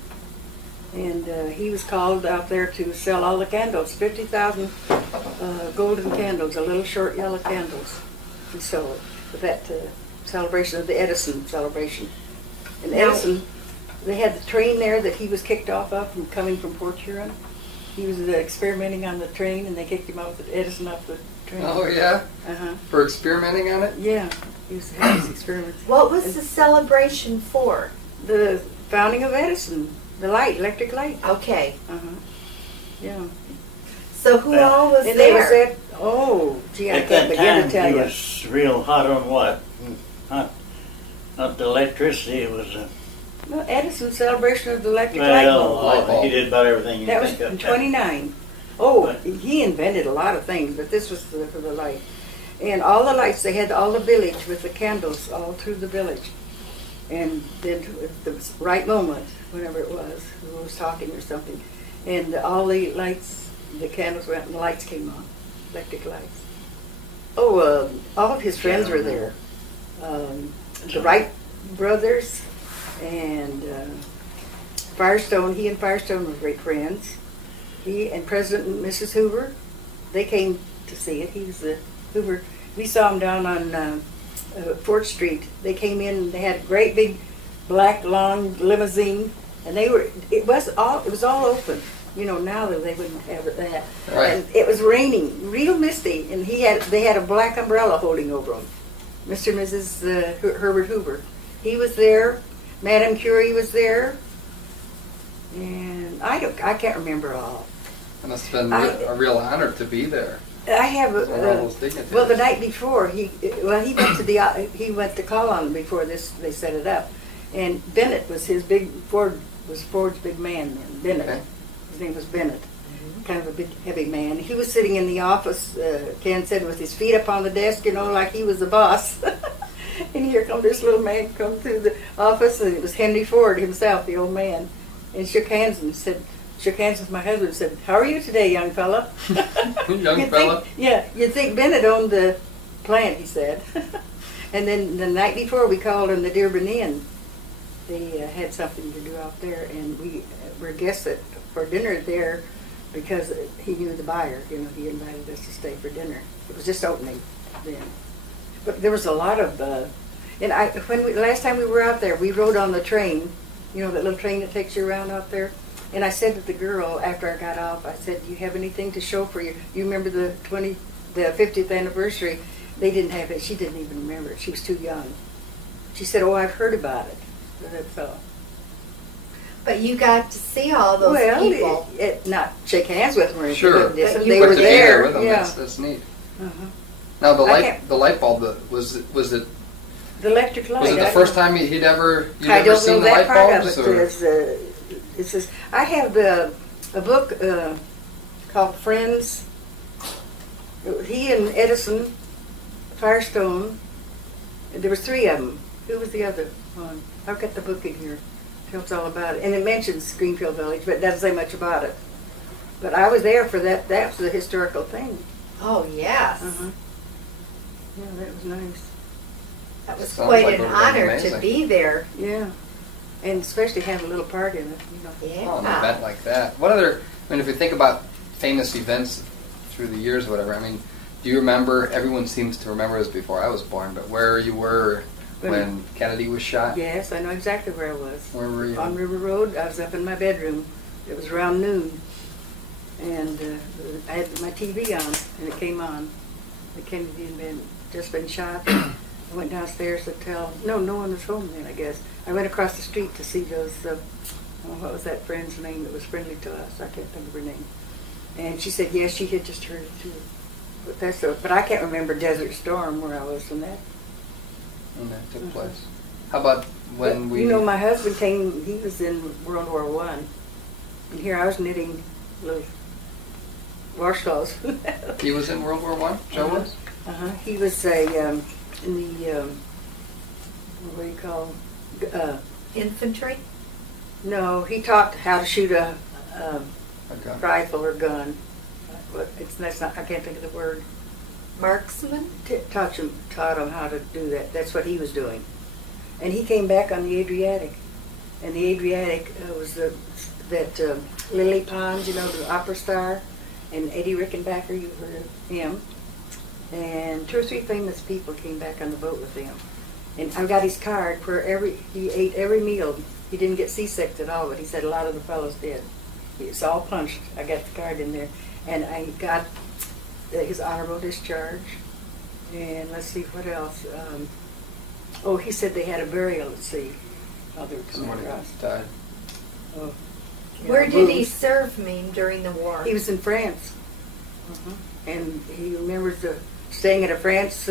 And he was called out there to sell all the candles, 50,000 golden candles, the little short yellow candles. He sold for that celebration of the Edison celebration. And Now- Edison they had the train there that he was kicked off of from coming from Port Huron. He was experimenting on the train, and they kicked him off, Edison off the train. Oh, yeah? Uh-huh. For experimenting on it? Yeah, he was having his experiments. What was the celebration for? The founding of Edison, the light, electric light. Okay. Uh-huh. Yeah. So who all was And they there? was at, oh, gee, I At can't that begin to time, tell he you. was real hot on what? Not the electricity. It was No, Edison's celebration of the electric light bulb. well, he did about everything you That was think of. in 29. Oh, But- he invented a lot of things, but this was for the light. And all the lights, they had all the village with the candles all through the village. And then at the right moment, whenever it was, who was talking or something, and all the lights, the candles went and the lights came on, electric lights. Oh, all of his friends were there. The Wright brothers and Firestone. He and Firestone were great friends. He and President and Mrs. Hoover, they came to see it. He was the Hoover. We saw him down on 4th Street. They came in and they had a great big black long limousine, and it was all open. You know, now that they wouldn't have it that. Right. And it was raining, real misty, and they had a black umbrella holding over them. Mr. and Mrs. Herbert Hoover. He was there. Madame Curie was there. And I can't remember all. It must have been a real honor to be there. I have So all those dignitaries. well, the night before he went to call on them before they set it up, and Bennett was Ford's big man then. Bennett, Okay. his name was Bennett, kind of a big heavy man. He was sitting in the office. Ken said with his feet up on the desk, you know, like he was the boss. And here come this little man come through the office, and it was Henry Ford himself, the old man, and shook hands with my husband and said, "How are you today, young fella?" Young fella? You'd think Bennett owned the plant, he said. And then the night before we called in the Dearborn Inn. They had something to do out there, and we were guests for dinner there because he knew the buyer. You know, he invited us to stay for dinner. It was just opening then. But there was a lot of, last time we were out there, we rode on the train, you know, that little train that takes you around out there. And I said to the girl after I got off, I said, "Do you have anything to show for you? You remember the 50th anniversary?" They didn't have it. She didn't even remember it. She was too young. She said, "Oh, I've heard about it." But that's all. But you got to see all those people. Not shake hands with them or anything. Sure. But But they you were But to be there. with them, Yeah. that's neat. Uh-huh. Now I can't- the light bulb was it The electric light. was it the I first don't- time you'd ever I don't seen know the that light part bulbs? of it. It's just, I have a book called Friends. He and Edison, Firestone. There was 3 of them. Who was the other one? I've got the book in here. It tells all about it, and it mentions Greenfield Village, but it doesn't say much about it. But I was there for that. That was a historical thing. Oh, yes. Uh-huh. Yeah, that was nice. That was Sounds quite like an it would've been honor to amazing. be there. Yeah, and especially have a little part in it. You know. Yeah. Oh, an event like that. What other? I mean, if you think about famous events through the years, or whatever. I mean, do you remember? Everyone seems to remember this before I was born, but where you were when Kennedy was shot? Yes, I know exactly where I was. Where were you? On River Road. I was up in my bedroom. It was around noon, and I had my TV on, and it came on. The Kennedy had just been shot. I went downstairs to tell. No one was home then, I guess. I went across the street to see those. What was that friend's name that was friendly to us? I can't think of her name. And she said, yes, she had just heard it too. But I can't remember Desert Storm where I was in that. When that took place. How about when we? You know, my husband came. He was in World War I, and here I was knitting little washcloths. He was in World War I. Joe was. He was in the what do you call? Infantry? No, he taught how to shoot a A gun. rifle or gun. That's not. I can't think of the word. Marksman? Taught him how to do that. That's what he was doing. And he came back on the Adriatic. And the Adriatic was that Lily Pons, you know, the opera star, and Eddie Rickenbacker, you've heard of him. And 2 or 3 famous people came back on the boat with him. And I got his card for he ate every meal. He didn't get seasick at all, but he said a lot of the fellows did. It's all punched. I got the card in there. And I got his honorable discharge. And let's see, what else? He said they had a burial at sea while they were coming Somebody across. died. Oh, yeah, Where did he wounds. serve me during the war? He was in France. And he remembers staying at a France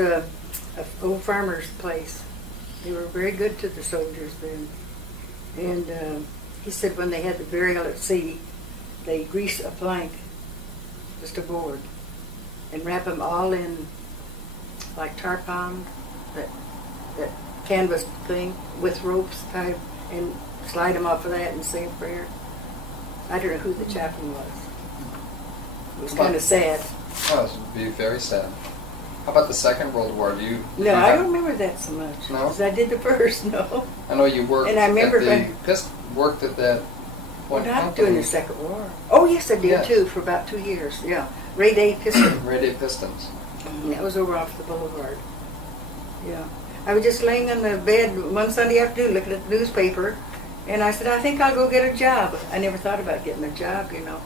old farmer's place. They were very good to the soldiers then. And he said when they had the burial at sea, they grease a plank, just a board, and wrap them all in like tarpon, that canvas thing with ropes tied, and slide them off of that and say a prayer. I don't know who the chaplain was. It was kind of sad. Oh, this would be very sad. How about the Second World War? No, I don't remember that so much. No? Because I did the first, no. I know you worked And I remember worked at that Well, one not company. during the Second War. Oh, yes, I did Yes. too, for about 2 years. Yeah, Raid A Piston. Radio Pistons. And that was over off the boulevard. Yeah, I was just laying on the bed one Sunday afternoon looking at the newspaper, and I said, I think I'll go get a job. I never thought about getting a job, you know.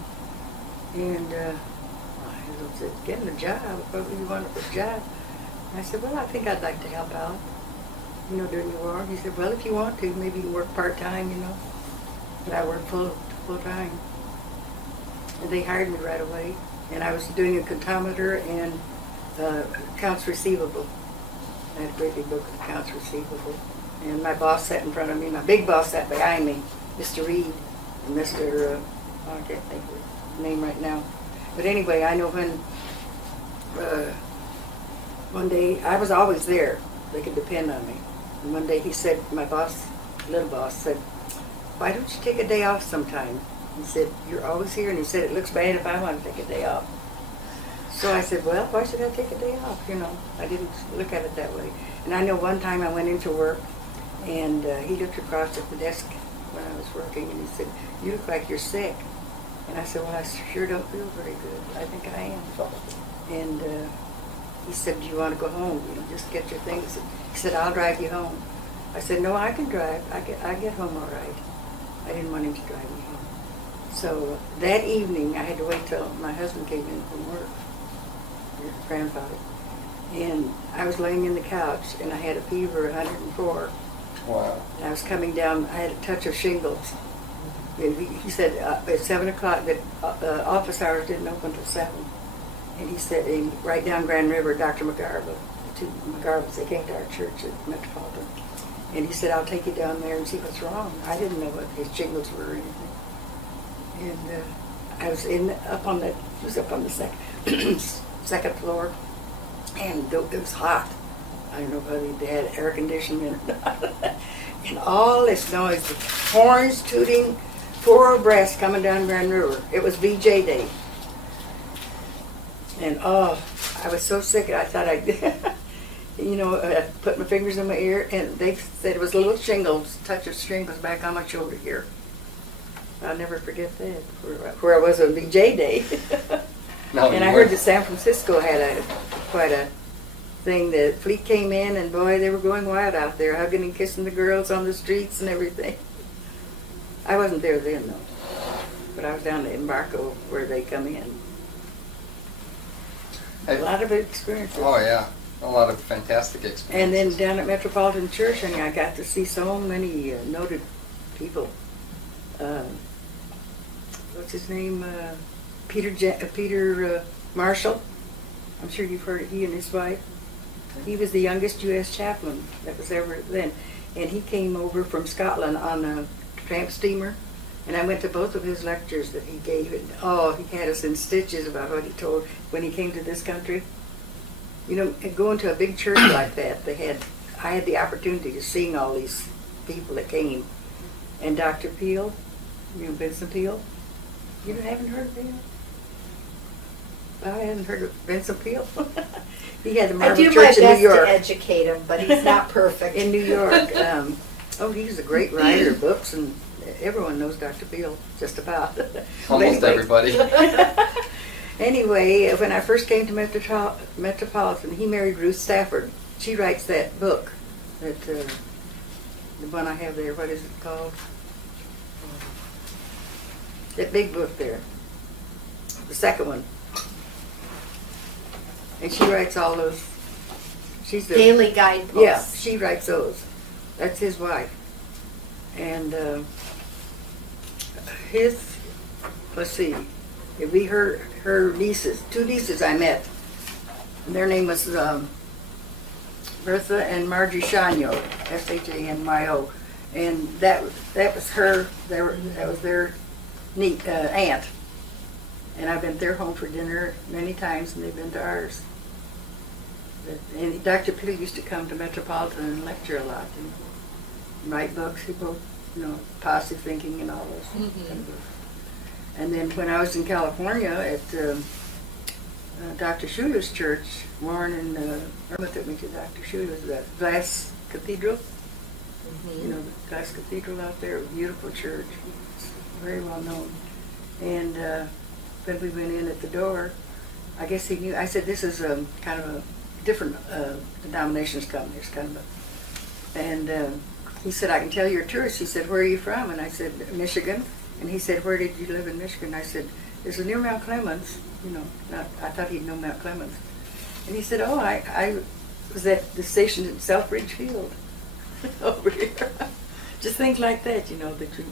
And I said, getting a job? What do you want a job? I said, well, I think I'd like to help out, you know, during the war. He said, well, if you want to, maybe you can work part-time, you know. But I worked full-time. And they hired me right away. And I was doing a contometer and accounts receivable. I had a great big book of accounts receivable. And my boss sat in front of me. My big boss sat behind me, Mr. Reed and Mr. I can't think of his name right now. But anyway, I know when one day, I was always there. They could depend on me. And one day he said, my boss, little boss, said, why don't you take a day off sometime? He said, you're always here. And he said, it looks bad if I want to take a day off. So I said, well, why should I take a day off? You know, I didn't look at it that way. And I know one time I went into work, and he looked across at the desk when I was working, and he said, you look like you're sick. And I said, well, I sure don't feel very good. I think I am. And he said, do you want to go home? You know, just get your things. He said, I'll drive you home. I said, no, I can drive. I get home all right. I didn't want him to drive me home. So that evening, I had to wait till my husband came in from work, your grandfather. And I was laying in the couch, and I had a fever, 104. Wow. And I was coming down, I had a touch of shingles. And he said at 7 o'clock that office hours didn't open till 7. And he said, right down Grand River, Dr. McGarva, the two McGarvas, they came to our church at Metropolitan. And he said, I'll take you down there and see what's wrong. I didn't know what his shingles were or anything. And I was up on the second floor, and it was hot. I don't know whether they had air conditioning or not. And all this noise, the horns tooting, 4 abreast coming down Grand River. It was VJ Day. And I was so sick, I thought I put my fingers in my ear, and they said it was little shingles, touch of shingles back on my shoulder here. I'll never forget that, where I was on VJ Day. No, and I heard that San Francisco had quite a thing. The fleet came in, and boy, they were going wild out there, hugging and kissing the girls on the streets and everything. I wasn't there then, though. But I was down at Embarco where they come in. A lot of experiences. Oh, yeah. A lot of fantastic experiences. And then down at Metropolitan Church, and I got to see so many noted people. What's his name? Peter Marshall. I'm sure you've heard of he and his wife. He was the youngest U.S. chaplain that was ever then. And he came over from Scotland on a tramp steamer. And I went to both of his lectures that he gave. And, he had us in stitches about what he told when he came to this country. You know, going to a big church like that, I had the opportunity to sing all these people that came. And Dr. Peel, Vincent Peel. You haven't heard of him? I hadn't heard of Vincent Peel. He had the Marble I do Church my in New best York. to educate him, but he's not perfect. In New York. He was a great writer of books, and everyone knows Dr. Peel, just about. Almost everybody. Anyway, when I first came to Metropolitan, he married Ruth Stafford. She writes that book, that the one I have there, what is it called? That big book there, the second one. And she writes all those. She's the Daily guideposts. Yeah, she writes those. That's his wife. And let's see, it'd be her nieces, 2 nieces I met. And their name was Bertha and Margie Shanyo, Shanyo. And that was her, that was their aunt. And I've been to their home for dinner many times, and they've been to ours. And Dr. Peel used to come to Metropolitan and lecture a lot and write books. He wrote, positive thinking and all those kind of books. And then when I was in California at Dr. Schuler's church, Warren and Irma took me to Dr. Schuler's, that glass cathedral. The glass cathedral out there, a beautiful church. It's very well known. And when we went in at the door, I guess he knew. I said, this is kind of a different denominations come. There's kind of and he said, I can tell you're a tourist. He said, where are you from? And I said, Michigan. And he said, where did you live in Michigan? I said, it's near Mount Clemens. I thought he'd know Mount Clemens. And he said, oh, I was at the station at Selfridge Field over here. Just things like that, that you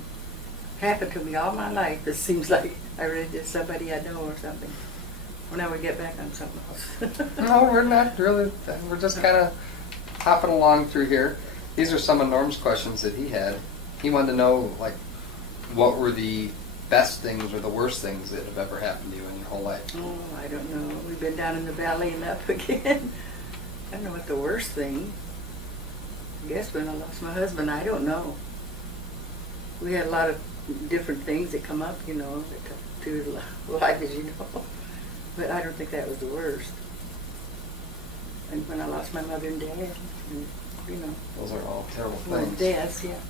happened to me all my life. It seems like I really did somebody I know or something. Well, now we get back on something else. No, we're not really. We're just kind of hopping along through here. These are some of Norm's questions that he had. He wanted to know, like, what were the best things or the worst things that have ever happened to you in your whole life? Oh, I don't know. We've been down in the valley and up again. I don't know what the worst thing. I guess when I lost my husband, I don't know. We had a lot of different things that come up, that to life, as you know. But I don't think that was the worst. And when I lost my mother and dad, Those are all terrible well, things. deaths, yeah.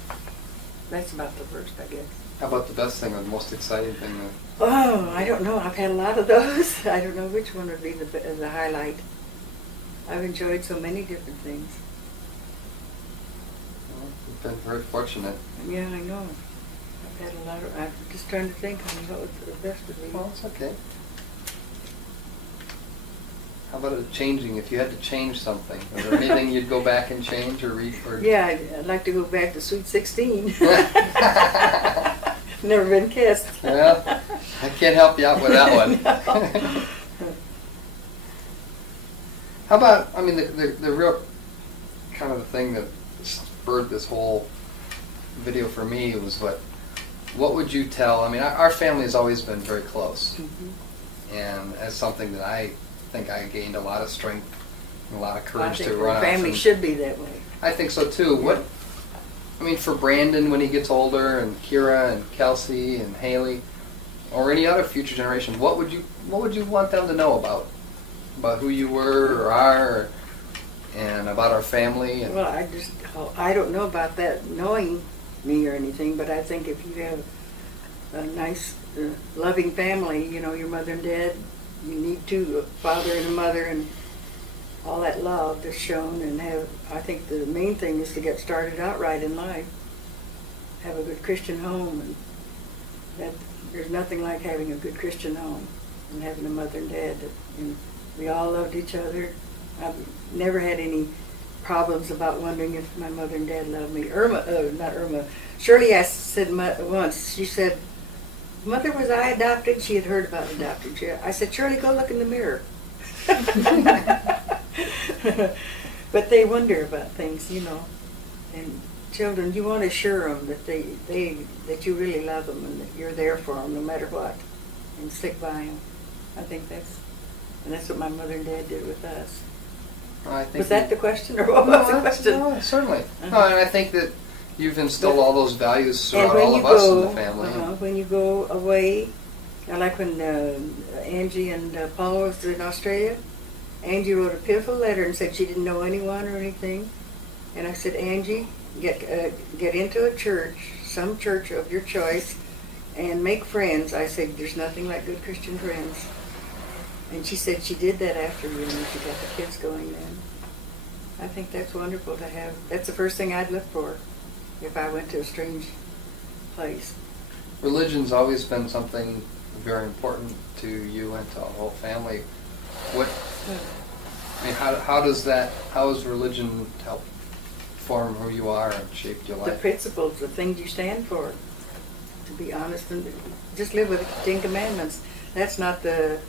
That's about the worst, I guess. How about the best thing or the most exciting thing? Oh, I don't know. I've had a lot of those. I don't know which one would be the highlight. I've enjoyed so many different things. Well, you've been very fortunate. Yeah, I know. I've had a lot of. I'm just trying to think on what was the best would be. Well, it's okay. How about it changing? If you had to change something, is there anything you'd go back and change or read? Yeah, I'd like to go back to Sweet 16. Never been kissed. Well, I can't help you out with that one. How about, the real kind of the thing that spurred this whole video for me was what would you tell, our family has always been very close. Mm-hmm. And as something that I think I gained a lot of strength and a lot of courage to run off. Family should be that way. I think so too. Yeah. For Brandon when he gets older, and Kira and Kelsey and Haley, or any other future generation, what would you want them to know about who you were or are, and about our family? And well, I don't know about that knowing me or anything, but I think if you have a nice, loving family, your mother and dad. You need a father and a mother and all that love that's shown, and I think the main thing is to get started out right in life. Have a good Christian home, and there's nothing like having a good Christian home and having a mother and dad. And we all loved each other. I've never had any problems about wondering if my mother and dad loved me. Shirley said once, she said, Mother, was I adopted? She had heard about adopted. I said, Shirley, go look in the mirror. But they wonder about things, And children, you want to assure them that that you really love them and that you're there for them no matter what, and stick by them. I think that's what my mother and dad did with us. Was that the question, or what was the question? No, certainly. Uh-huh. No, and I think that you've instilled all those values throughout all of us in the family. When you go away, like when Angie and Paul was in Australia, Angie wrote a pitiful letter and said she didn't know anyone or anything. And I said, Angie, get into a church, some church of your choice, and make friends. I said, there's nothing like good Christian friends. And she said she did that after she got the kids going then. I think that's wonderful to have. That's the first thing I'd look for if I went to a strange place. Religion's always been something very important to you and to the whole family. What? I mean, how has religion helped form who you are and shaped your life? The principles, the things you stand for. To be honest and just live with the 10 Commandments. That's not the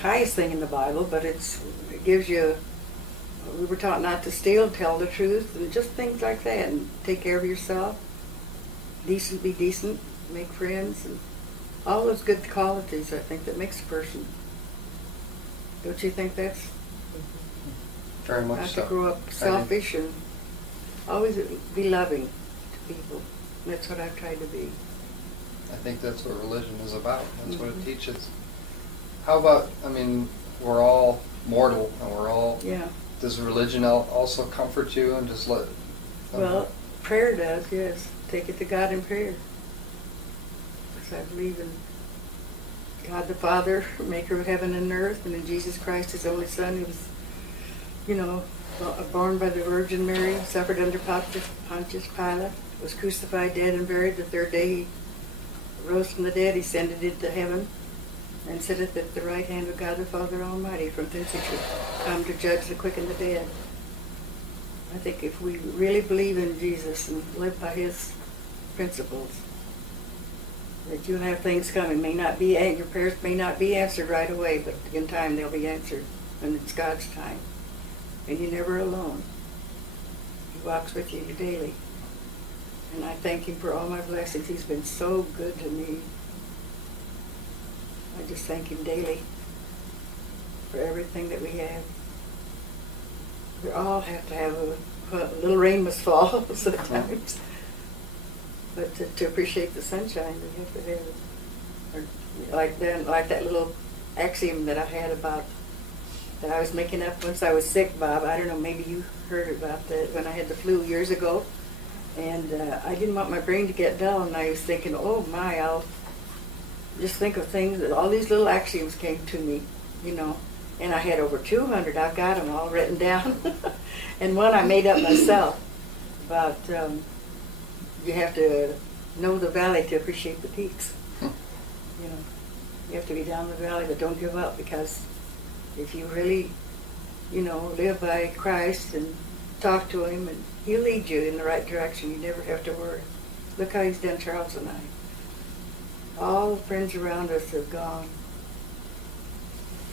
highest thing in the Bible, but it gives you. We were taught not to steal, tell the truth, and just things like that, and take care of yourself. Decent, be decent, make friends, and all those good qualities, I think, that makes a person. Don't you think that's? Very much Not so. to grow up selfish and always be loving to people. That's what I've tried to be. I think that's what religion is about. That's what it teaches. How about, I mean, we're all mortal, and we're all... Yeah. Does religion also comfort you and just let... Well, prayer does, yes. Take it to God in prayer. Because I believe in God the Father, maker of heaven and earth, and in Jesus Christ, his only Son, who was, born by the Virgin Mary, suffered under Pontius Pilate, was crucified, dead, and buried. The third day he rose from the dead, he ascended into heaven, and sitteth at the right hand of God the Father Almighty, from thence he should come to judge the quick and the dead. I think if we really believe in Jesus and live by his principles, that you'll have things coming. Your prayers may not be answered right away, but in time they'll be answered, and it's God's time. And you're never alone. He walks with you daily. And I thank him for all my blessings. He's been so good to me. I just thank him daily for everything that we have. We all have to have a little rain must fall sometimes. But to appreciate the sunshine, we have to have it. Or like that little axiom that I had about, that I was making up once I was sick, Bob. I don't know, maybe you heard about that when I had the flu years ago. And I didn't want my brain to get dull, and I was thinking, oh my, I'll just think of things, that all these little axioms came to me, and I had over 200. I've got them all written down. And one I made up myself about you have to know the valley to appreciate the peaks. You have to be down the valley, but don't give up, because if you really, live by Christ and talk to him, and he'll lead you in the right direction. You never have to worry. Look how he's done Charles and I. All the friends around us have gone.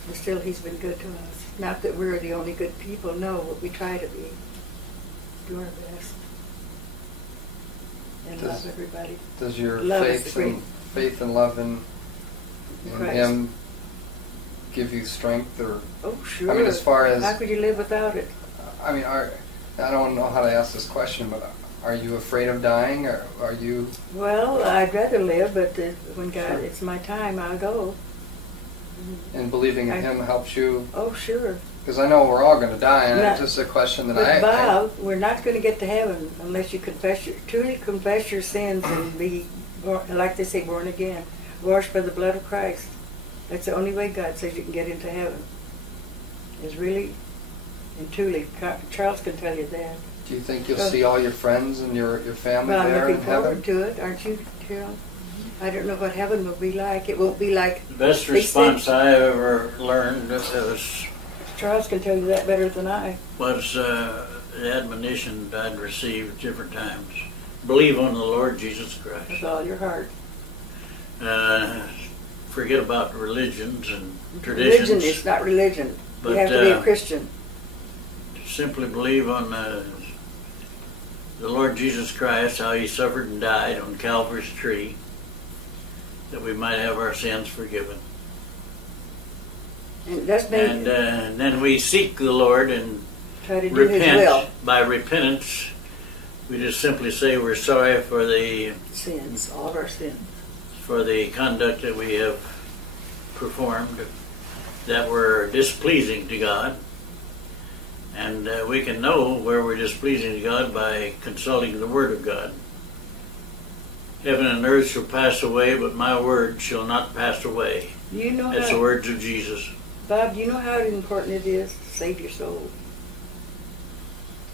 But still, he's been good to us. Not that we're the only good people, no, but we try to be. Do our best. And love everybody. Does your love faith and love in him give you strength, or? Oh, sure. I mean, as far as... How could you live without it? I mean, I don't know how to ask this question, but are you afraid of dying, or are you... Well, I'd rather live, but when God, it's my time, I'll go. And believing in him helps you? Oh, sure. Because I know we're all going to die, and it's just a question that Bob, we're not going to get to heaven unless you truly confess your sins and be, like they say, born again, washed by the blood of Christ. That's the only way God says you can get into heaven. Is really and truly. Charles can tell you that. Do you think you'll see all your friends and your family there in heaven? I'm looking forward to it, aren't you, Carol? I don't know what heaven will be like. It won't be like... The best response I ever learned was... Charles can tell you that better than I. Was the admonition I'd received different times. Believe on the Lord Jesus Christ. With all your heart. Forget about religions and traditions. Religion is not religion. But, you have to be a Christian. Simply believe on the Lord Jesus Christ, how he suffered and died on Calvary's tree, that we might have our sins forgiven. And that's made, and then we seek the Lord and try to do his will. By repentance, we just simply say we're sorry for the sins, all of our sins, for the conduct that we have performed that were displeasing to God. And we can know where we're displeasing to God by consulting the Word of God. Heaven and earth shall pass away, but my word shall not pass away. That's the words of Jesus. Bob, do you know how important it is to save your soul?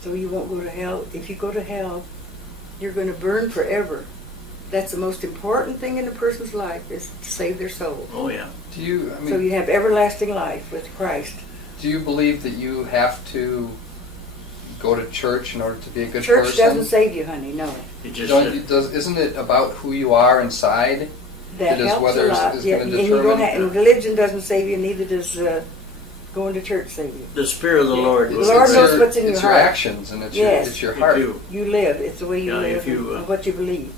so you won't go to hell. If you go to hell, you're going to burn forever. That's the most important thing in a person's life, is to save their soul. Oh yeah. Do you? I mean, So you have everlasting life with Christ. do you believe that you have to go to church in order to be a good Church person? doesn't save you, honey. No. It just Isn't it about who you are inside? That It is helps whether a lot. it's Yeah, gonna and you determine- don't have, and religion doesn't save you. Neither does going to church save you. the Spirit of the Lord. The Lord knows what's in it's your your heart. actions and it's Yes. your If heart. You live. It's the way you Yeah, live if you, and what you believe.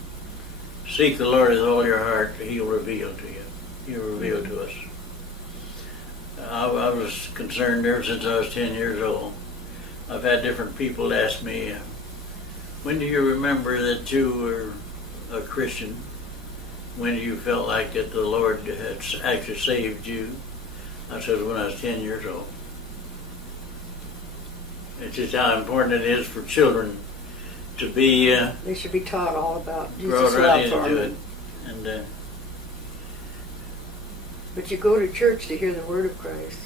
Seek the Lord with all your heart, He'll reveal to you. He'll reveal to us. I was concerned ever since I was 10 years old. I've had different people ask me, when do you remember that you were a Christian? When you felt like that the Lord had actually saved you? I said, when I was 10 years old. It's just how important it is for children to be They should be taught all about brought Jesus' right love for into it. them. And But you go to church to hear the word of Christ,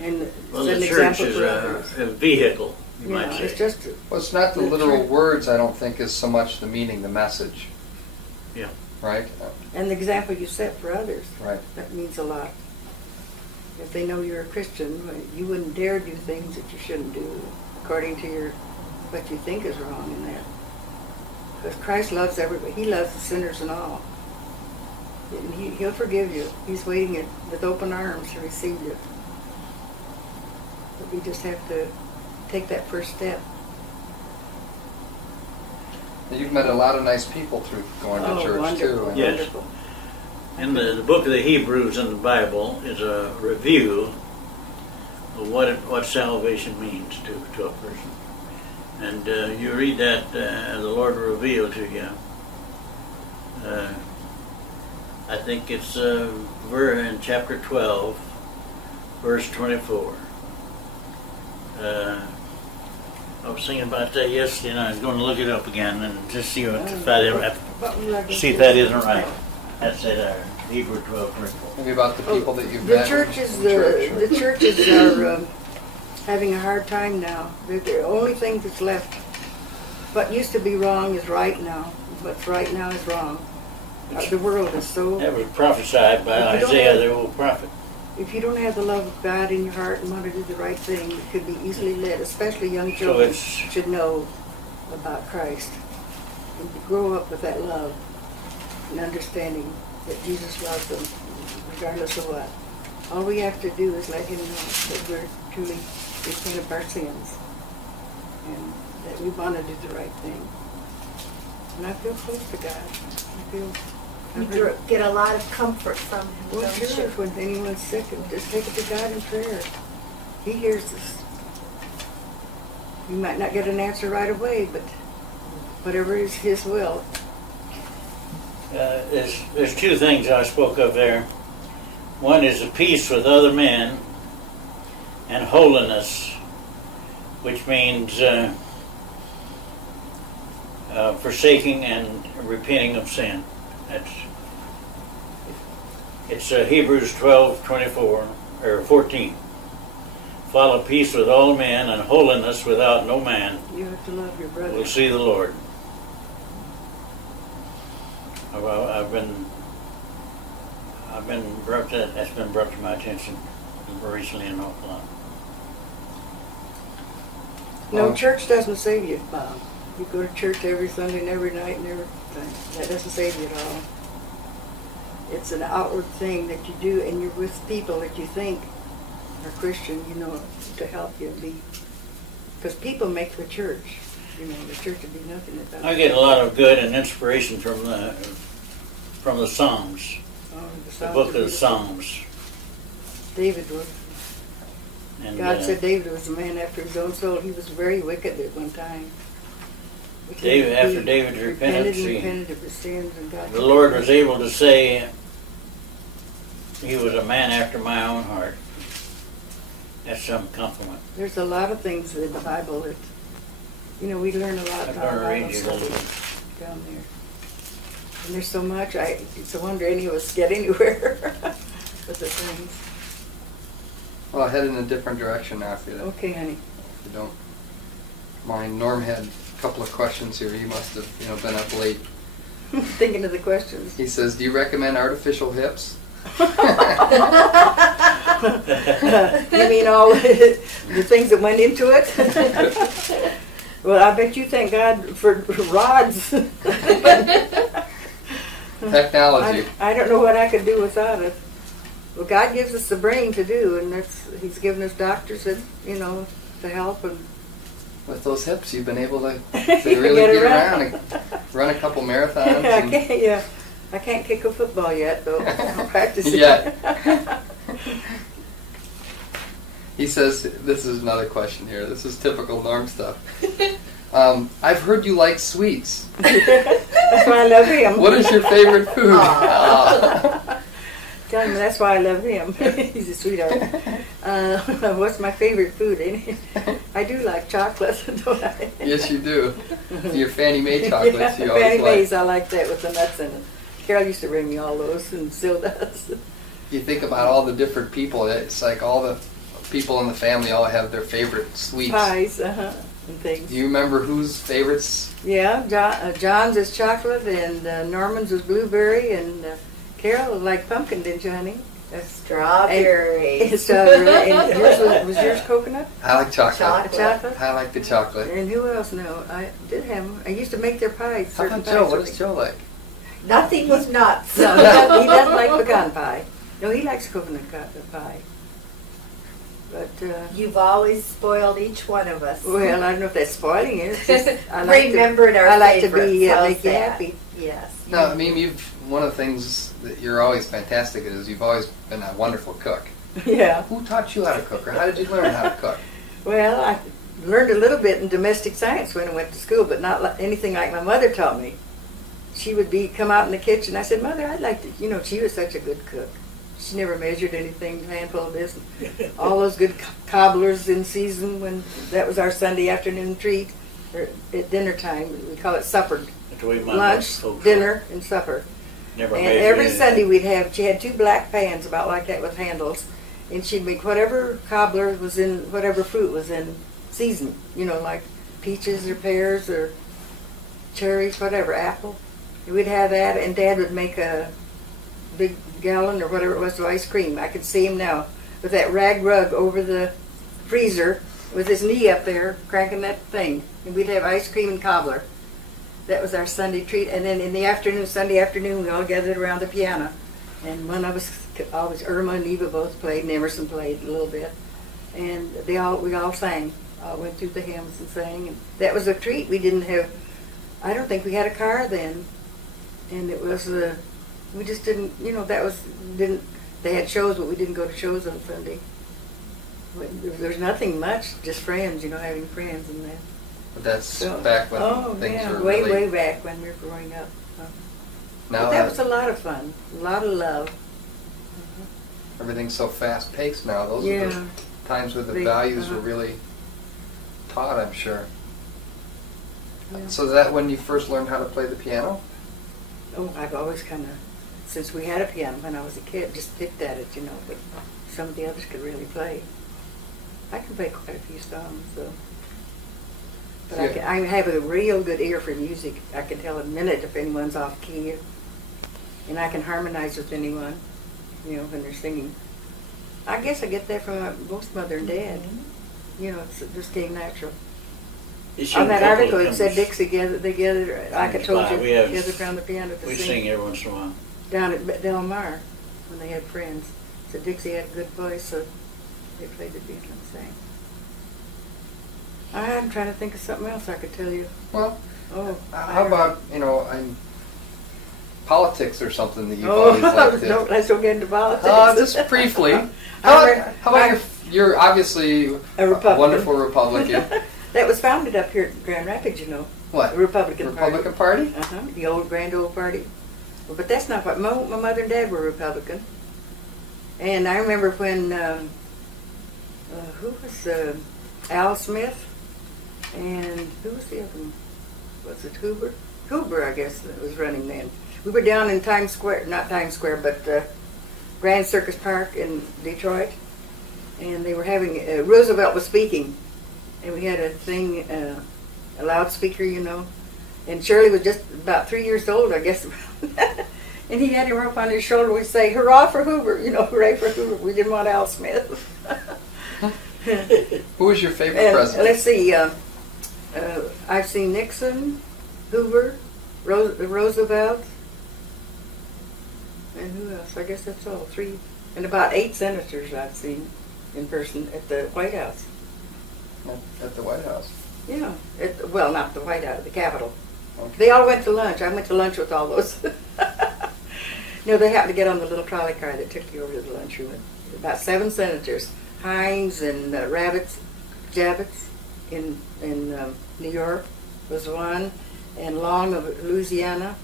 and well, it's an the church example is for others. a vehicle, you Yeah, might say. it's just Well, it's not the The literal church- words, I don't think, is so much the meaning, the message. Yeah. Right? and the example you set for others. Right. That means a lot. If they know you're a Christian, you wouldn't dare do things that you shouldn't do according to what you think is wrong in that. Because Christ loves everybody. He loves the sinners and all. And He'll forgive you. He's waiting with open arms to receive you. But we just have to take that first step. You've met a lot of nice people through going to church wonderful, too. Yes. wonderful. And the book of the Hebrews in the Bible is a review of what salvation means to a person. And you read that, the Lord will reveal to you. I think it's in chapter 12, verse 24. I was thinking about that yesterday, and I was going to look it up again and just see if that isn't right. That's it, Hebrew 12, 24. Maybe about the people that you've The met. churches, in church, or- the churches are having a hard time now. They're the only thing that's left. What used to be wrong is right now. What's right now is wrong. The world is so. That was prophesied by If you don't Isaiah, have- the old prophet. If you don't have the love of God in your heart and want to do the right thing, you could be easily led. Especially young children should know about Christ and grow up with that love and understanding that Jesus loves them, regardless of what. All we have to do is let Him know that we're truly repent of our sins and that we want to do the right thing. And I feel close to God. I feel. You get a lot of comfort from Him, Well, don't sure, you? when anyone's sick, just take it to God in prayer. He hears us. You might not get an answer right away, but whatever is His will. There's two things I spoke of there. One is the peace with other men, and holiness, which means forsaking and repenting of sin. It's Hebrews 12:24 or 14. Follow peace with all men and holiness without no man You have to love your brother. will see the Lord. I've been that's been brought to my attention recently an awful lot. No, church doesn't save you, Bob. You go to church every Sunday and every night and everything. That doesn't save you at all. It's an outward thing that you do, and you're with people that you think are Christian, you know, to help you be. Because people make the church. You know, the church would be nothing without. I get a lot of good and inspiration from the Psalms, the book of the Psalms. David was. And, God said David was a man after His own soul. He was very wicked at one time. But after David's repentance, repented of his sins, and God. the Lord was able to say he was a man after my own heart. That's some compliment. There's a lot of things in the Bible that, you know, we learn a lot I'm about going to read Bible you a little study bit. down there. And there's so much. It's a wonder any of us get anywhere with the things. Well, I'll head in a different direction now if you, Okay, honey. if you don't mine. Norm had a couple of questions here. He must have, been up late. Thinking of the questions. He says, "Do you recommend artificial hips?" You mean all the things that went into it? Well, I bet you thank God for rods. Technology. I don't know what I could do without it. Well, God gives us the brain to do, and He's given us doctors that, to help. And with those hips, you've been able to really get around and run a couple marathons. I can't kick a football yet, though. I'm practicing. Yet. He says, this is another question here. This is typical Norm stuff. I've heard you like sweets. That's why I love him. What is your favorite food? Tell him that's why I love him. He's a sweetheart. What's my favorite food? I do like chocolate, don't I? Yes, you do. Your Fannie Mae chocolates. Yeah, you always Fannie like. Mae's, I like that with the nuts in it. Carol used to bring me all those, and still does. You think about all the different people. It's like all the people in the family all have their favorite sweets. Pies, and things. Do you remember whose favorites? Yeah, John's is chocolate, and Norman's is blueberry, and Carol liked pumpkin, didn't you, honey? Strawberry. Strawberry. And was yours coconut? I like chocolate. Chocolate? I like the chocolate. And who else? No, I did have them. I used to make their pies. How about Joe? What does Joe like? Nothing with nuts. No, he doesn't like pecan pie. No, he likes coconut pie. But You've always spoiled each one of us. well, I don't know if that's spoiling it. It's just, Remembered our I like to favorites. be How's make you that? happy. Yes. No, I mean, one of the things that you're always fantastic at is you've always been a wonderful cook. Yeah. Who taught you how to cook, or how did you learn how to cook? Well, I learned a little bit in domestic science when I went to school, but not anything like my mother taught me. She would come out in the kitchen. I said, Mother, I'd like to, she was such a good cook. She never measured anything, a handful of this. All those good cobblers in season when that was our Sunday afternoon treat, or at dinner time. We call it supper. That's the way my Lunch, folks dinner, and supper. never And measured every anything. Sunday she had 2 black pans about like that with handles, and she'd make whatever cobbler was in, whatever fruit was in season, like peaches or pears or cherries, whatever, apple. And we'd have that, and Dad would make a big gallon or whatever it was of ice cream. I could see him now with that rag rug over the freezer with his knee up there cranking that thing, and we'd have ice cream and cobbler. That was our Sunday treat. And then in the afternoon, Sunday afternoon, we all gathered around the piano. And one of us, always Irma and Eva both played, and Emerson played a little bit. And we all sang. Went through the hymns and sang. And that was a treat. We didn't have, I don't think we had a car then. And it was, we just didn't, they had shows, but we didn't go to shows on Sunday. There's nothing much, just friends, having friends and that. But that's back when things were way, really... way back when we were growing up. Now But that was a lot of fun, a lot of love. everything's so fast-paced now. Those are the times where the values were really taught, I'm sure. Yeah. So is that when you first learned how to play the piano? Oh, I've always kind of, since we had a piano when I was a kid, just picked at it, but some of the others could really play. I can play quite a few songs, so. But I have a real good ear for music. I can tell in a minute if anyone's off key, and I can harmonize with anyone, when they're singing. I guess I get that from both mother and dad. It just came natural. On that article, it said Dixie gathered, like I told you, gathered around the piano to We sing. sing every once in a while. Down at Del Mar, when they had friends. So Dixie had a good voice, so they played the piano and sang. I'm trying to think of something else I could tell you. Well, how I about, politics or something that you've Oh, always liked to... no, let's don't get into politics. Just briefly. How about you're obviously A Republican. wonderful Republican. That was founded up here at Grand Rapids, What? The Republican Party? The old Grand Old Party. Well, but that's not what, my mother and dad were Republican. And I remember when, who was Al Smith? And who was the other one? Was it Hoover? Hoover, I guess, that was running then. We were down in Times Square, not Times Square, but Grand Circus Park in Detroit. And they were having, Roosevelt was speaking. And we had a thing, a loudspeaker, you know. And Shirley was just about 3 years old, I guess. And he had him up on his shoulder. We'd say, "Hurrah for Hoover!" You know, "Hooray for Hoover!" We didn't want Al Smith. Who was your favorite And president? let's see. I've seen Nixon, Hoover, Roosevelt, and who else? I guess that's all. 3, and about 8 senators I've seen in person at the White House. At the White House. Yeah. Well, not the White House, the Capitol. Okay. They all went to lunch. I went to lunch with all those. No, they happened to get on the little trolley car that took you over to the lunchroom. About 7 senators. Hines and Javits in New York was one, and Long of Louisiana.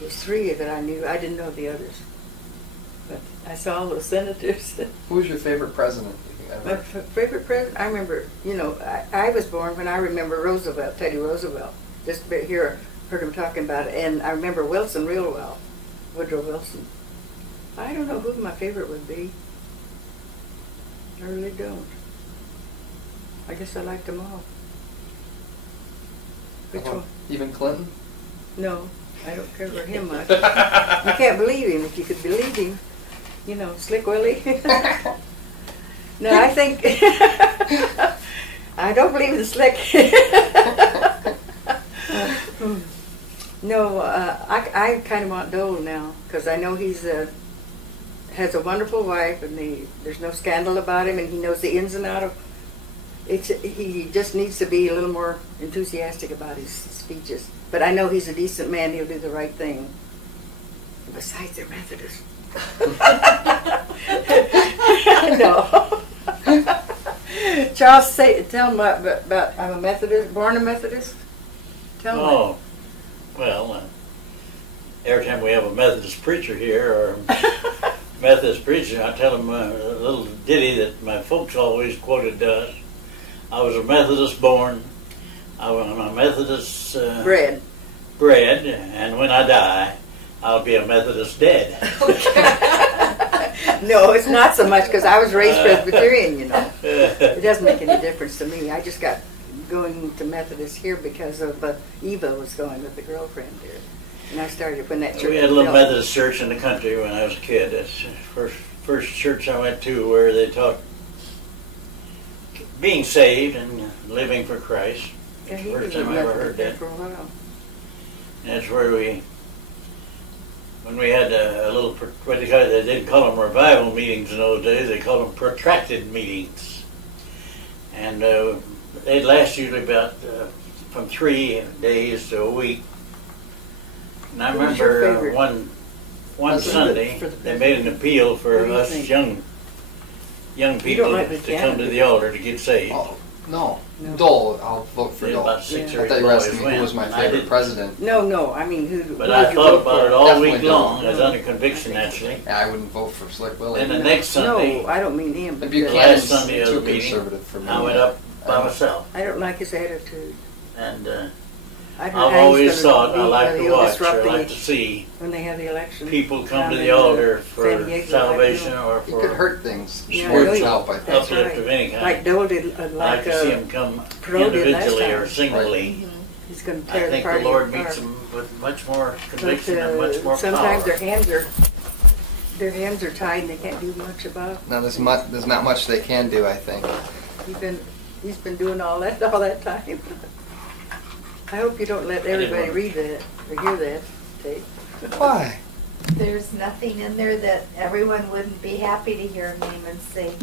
There's 3 that I knew. I didn't know the others, but I saw all those senators. Who was your favorite president? My favorite president, I remember, you know, I was born when I remember Roosevelt, Teddy Roosevelt. Just here, heard him talking about it, and I remember Wilson real well, Woodrow Wilson. I don't know who my favorite would be. I really don't. I guess I liked them all. Which one? Even Clinton? No, I don't care for him much. You can't believe him if you could believe him. You know, Slick Willie. No, I think I don't believe in Slick. No, I kind of want Dole now because I know he's has a wonderful wife and there's no scandal about him and he knows the ins and outs of. He just needs to be a little more enthusiastic about his speeches. But I know he's a decent man. He'll do the right thing. Besides, they're Methodist. No. Charles, tell him about I'm a Methodist, born a Methodist. Tell him. Oh, well, every time we have a Methodist preacher here or Methodist preacher, I tell him a little ditty that my folks always quoted to us. I was a Methodist born. I'm a Methodist Bread. And when I die, I'll be a Methodist dead. No, it's not so much because I was raised Presbyterian, you know. It doesn't make any difference to me. I just got going to Methodist here because of Eva was going with a girlfriend there. And I started when that church We had a little built. Methodist church in the country when I was a kid. That's the first church I went to where they taught being saved and living for Christ. Yeah, he First was time a I ever Methodist heard there that. for a while. And that's where when we had a little, what they call it, they didn't call them revival meetings in those days, they called them protracted meetings. And they'd last usually about from 3 days to a week. And I Who was your remember favorite? one Sunday, for the they made an appeal What for do you us think? young people like the to come to candidate? the altar to get saved. Oh, no. No. Dole. I'll vote for There's Dole. about 6 Yeah. or I 8 thought you were boys asking me went. who was my And I favorite didn't- president. No, I mean who But who I would you thought vote about for? it all Definitely week don't. long. I was under conviction, actually. Yeah, I wouldn't vote for Slick Willie. Then the next Sunday, No, I don't mean him. And but last Buchanan's Sunday of too the meeting, conservative for me. I went up by myself. I don't like his attitude. And I've I've always thought I like to watch, I like to see when they have the election. people come down to in, the altar for San Diego, salvation like, or It could for hurt things. Yeah, Words really. help, I think. That's uplift right. of any kind. Like Dole did, I like to see them come Pro did last individually time. or singly. He's going to I tear the think the party Lord apart. meets them with much more But, conviction and much more sometimes power. their hands are tied and they can't do much about it. Now, there's not much they can do, I think. He's been doing all that time. I hope you don't let everybody read that or hear that tape. Why? There's nothing in there that everyone wouldn't be happy to hear Neiman sing.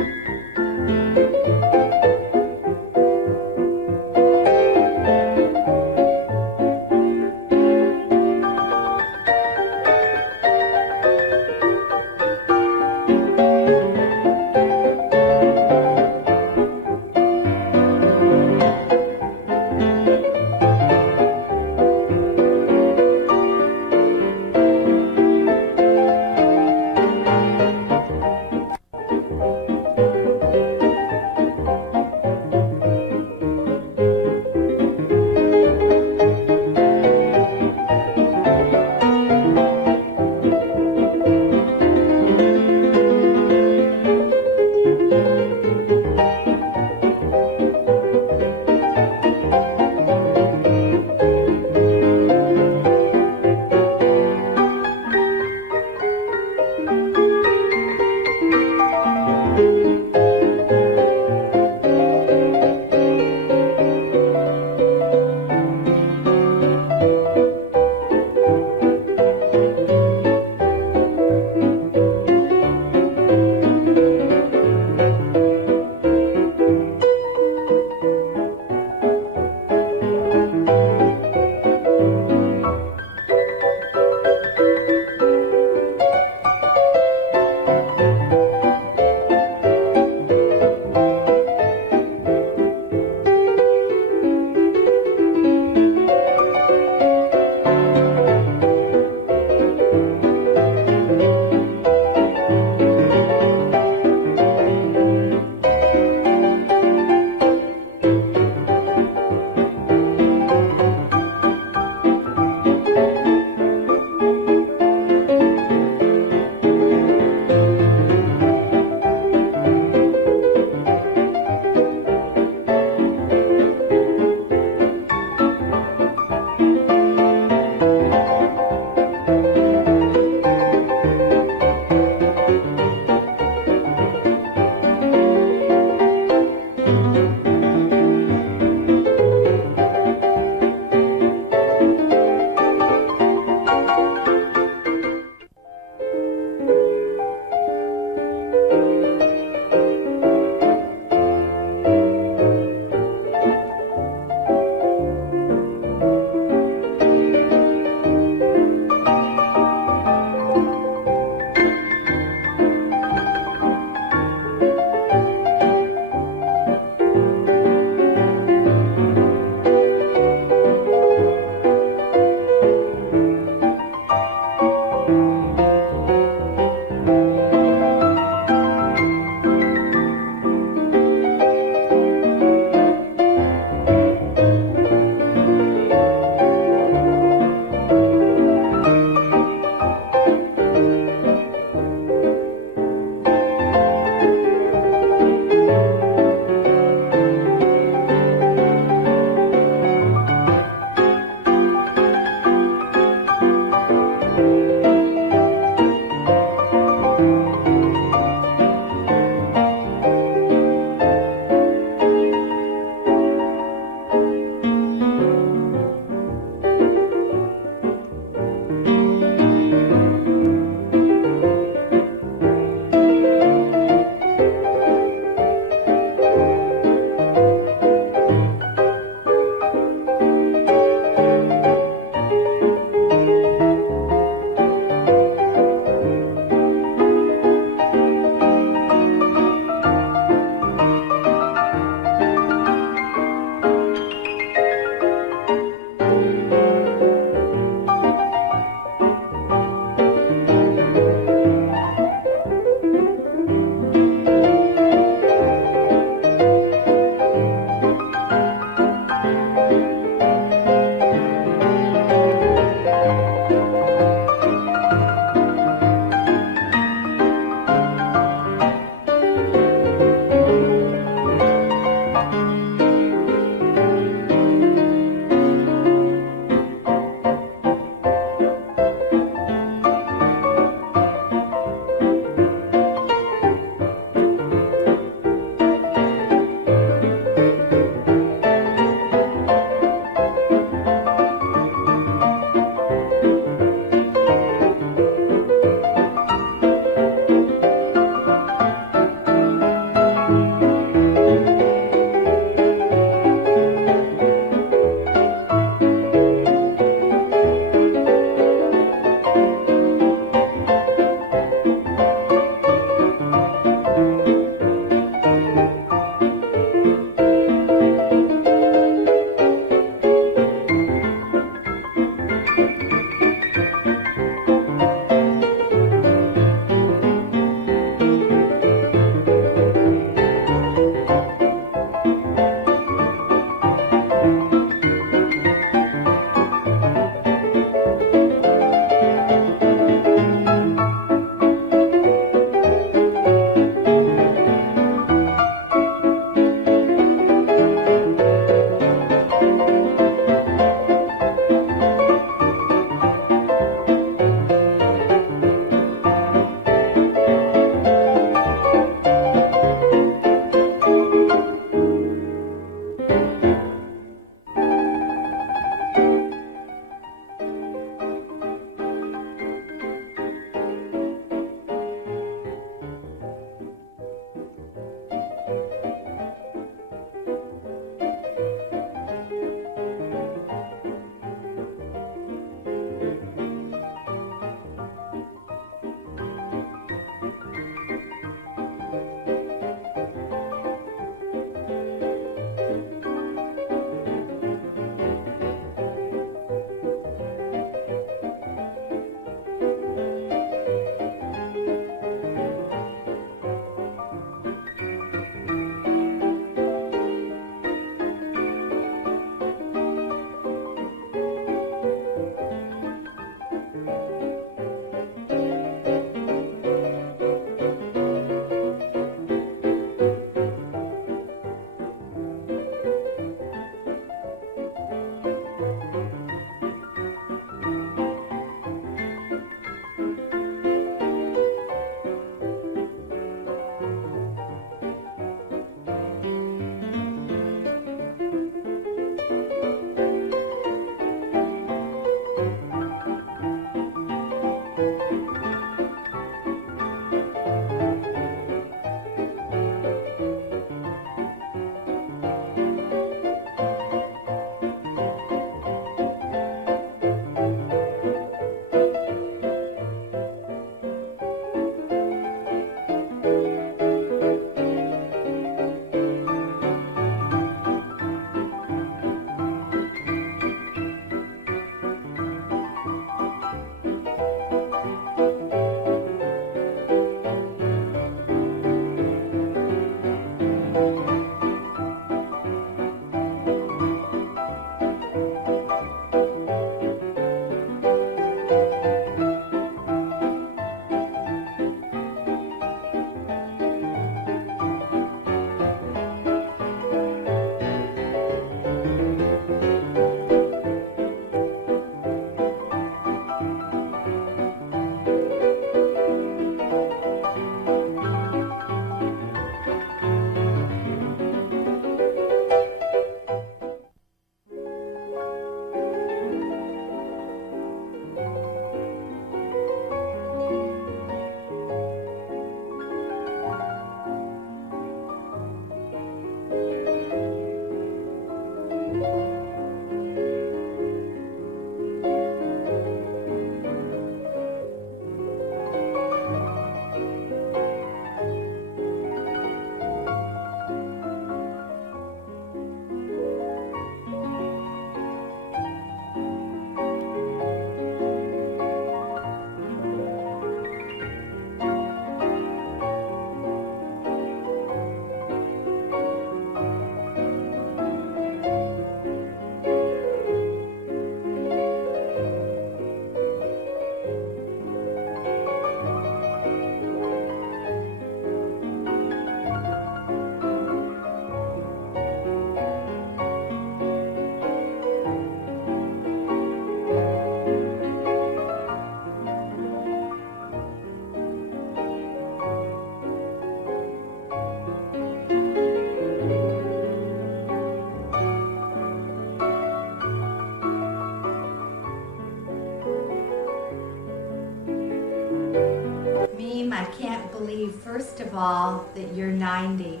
most of all that you're 90.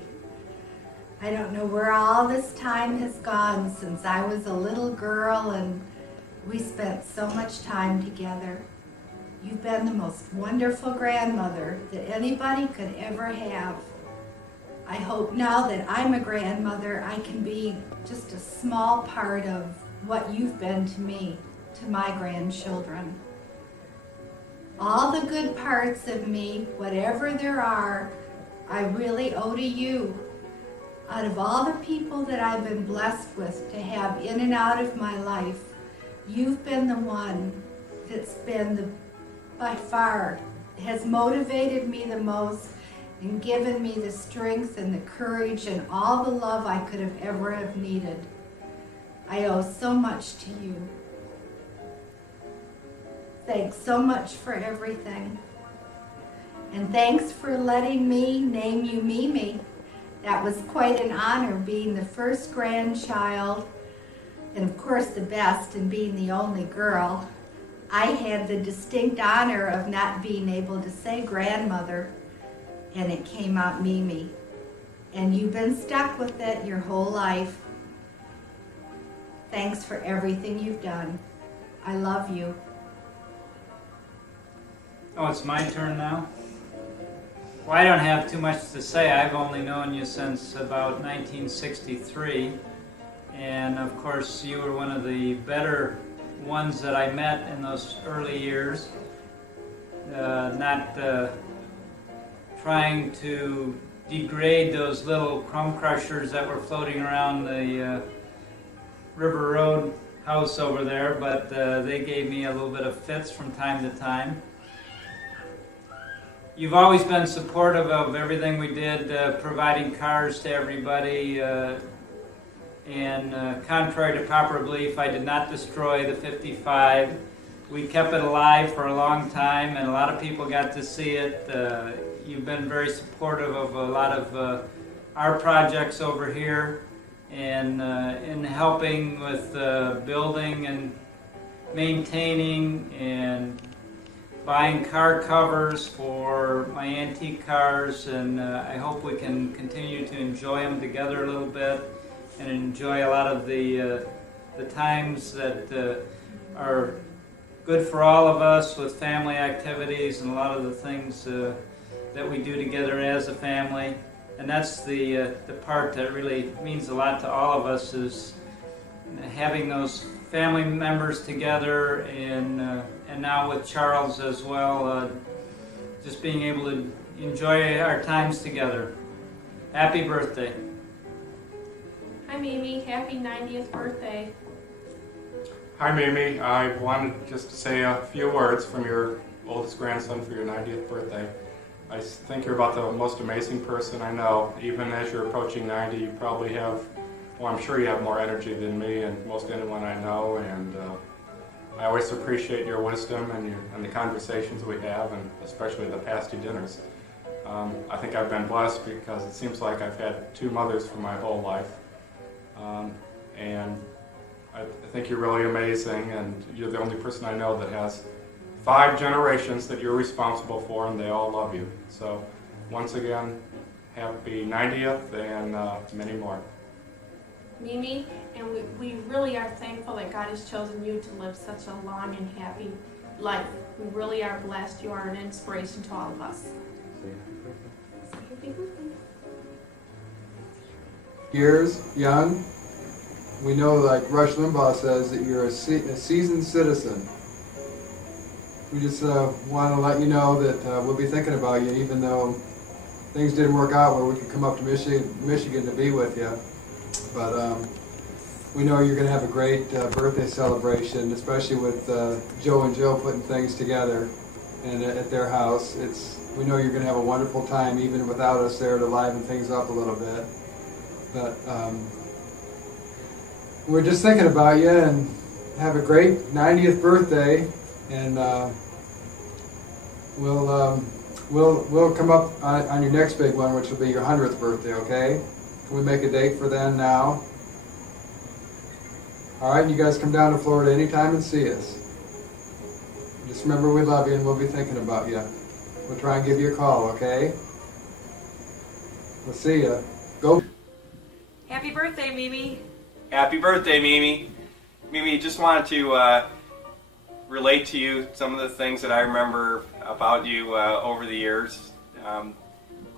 I don't know where all this time has gone since I was a little girl and we spent so much time together. You've been the most wonderful grandmother that anybody could ever have. I hope now that I'm a grandmother, I can be just a small part of what you've been to me, to my grandchildren. All the good parts of me, whatever there are, I really owe to you. Out of all the people that I've been blessed with to have in and out of my life, you've been the one that's been by far, has motivated me the most and given me the strength and the courage and all the love I could have ever have needed. I owe so much to you. Thanks so much for everything. And thanks for letting me name you Mimi. That was quite an honor, being the first grandchild, and of course the best, and being the only girl. I had the distinct honor of not being able to say grandmother, and it came out Mimi. And you've been stuck with it your whole life. Thanks for everything you've done. I love you. Oh, it's my turn now? Well, I don't have too much to say. I've only known you since about 1963. And of course, you were one of the better ones that I met in those early years. Not trying to degrade those little crumb crushers that were floating around the River Road house over there, but they gave me a little bit of fits from time to time. You've always been supportive of everything we did, providing cars to everybody, and contrary to popular belief, I did not destroy the 55. We kept it alive for a long time, and a lot of people got to see it. You've been very supportive of a lot of our projects over here, and in helping with building and maintaining and buying car covers for my antique cars, and I hope we can continue to enjoy them together a little bit and enjoy a lot of the times that are good for all of us with family activities and a lot of the things that we do together as a family. And that's the part that really means a lot to all of us, is having those family members together, and now with Charles as well, just being able to enjoy our times together. Happy birthday. Hi Mimi, happy 90th birthday. Hi Mimi, I wanted just to say a few words from your oldest grandson for your 90th birthday. I think you're about the most amazing person I know. Even as you're approaching 90, you probably have, well, I'm sure you have more energy than me and most anyone I know, and I always appreciate your wisdom and the conversations we have, and especially the pasty dinners. I think I've been blessed because it seems like I've had two mothers for my whole life, and I think you're really amazing, and you're the only person I know that has 5 generations that you're responsible for, and they all love you. So once again, happy 90th and many more. Mimi, and we really are thankful that God has chosen you to live such a long and happy life. We really are blessed. You are an inspiration to all of us. Years, young. We know, like Rush Limbaugh says, that you're a seasoned citizen. We just want to let you know that we'll be thinking about you, even though things didn't work out where we could come up to Michigan to be with you. But we know you're going to have a great birthday celebration, especially with Joe and Jill putting things together and at their house. We know you're going to have a wonderful time, even without us there to liven things up a little bit. But we're just thinking about you, and have a great 90th birthday, and we'll come up on your next big one, which will be your 100th birthday. Okay? Can we make a date for then now? All right, you guys come down to Florida anytime and see us. Just remember we love you, and we'll be thinking about you. We'll try and give you a call. Okay? We'll see ya. Go. Happy birthday, Mimi. Happy birthday, Mimi. Mimi, just wanted to relate to you some of the things that I remember about you over the years. Of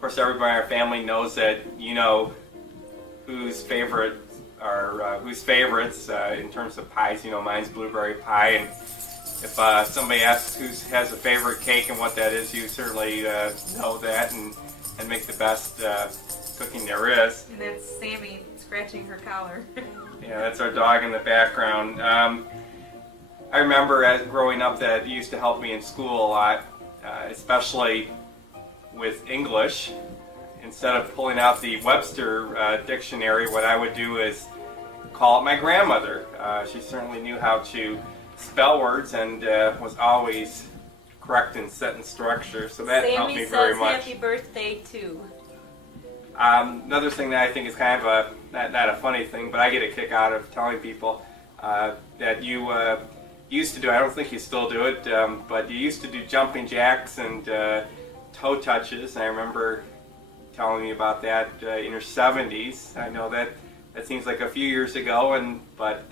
course, everybody in our family knows that you know whose favorites in terms of pies. You know, mine's blueberry pie, and if somebody asks who has a favorite cake and what that is, you certainly know that and make the best cooking there is. And that's Sammy scratching her collar. Yeah, that's our dog in the background. I remember as growing up that it used to help me in school a lot, especially with English. Instead of pulling out the Webster dictionary, what I would do is call it my grandmother. She certainly knew how to spell words and was always correct in sentence structure, so that helped me very much. Sammy says happy birthday too. Another thing that I think is kind of not a funny thing, but I get a kick out of telling people that you used to do, I don't think you still do it, but you used to do jumping jacks and toe touches. I remember telling me about that in your 70s. I know that seems like a few years ago, but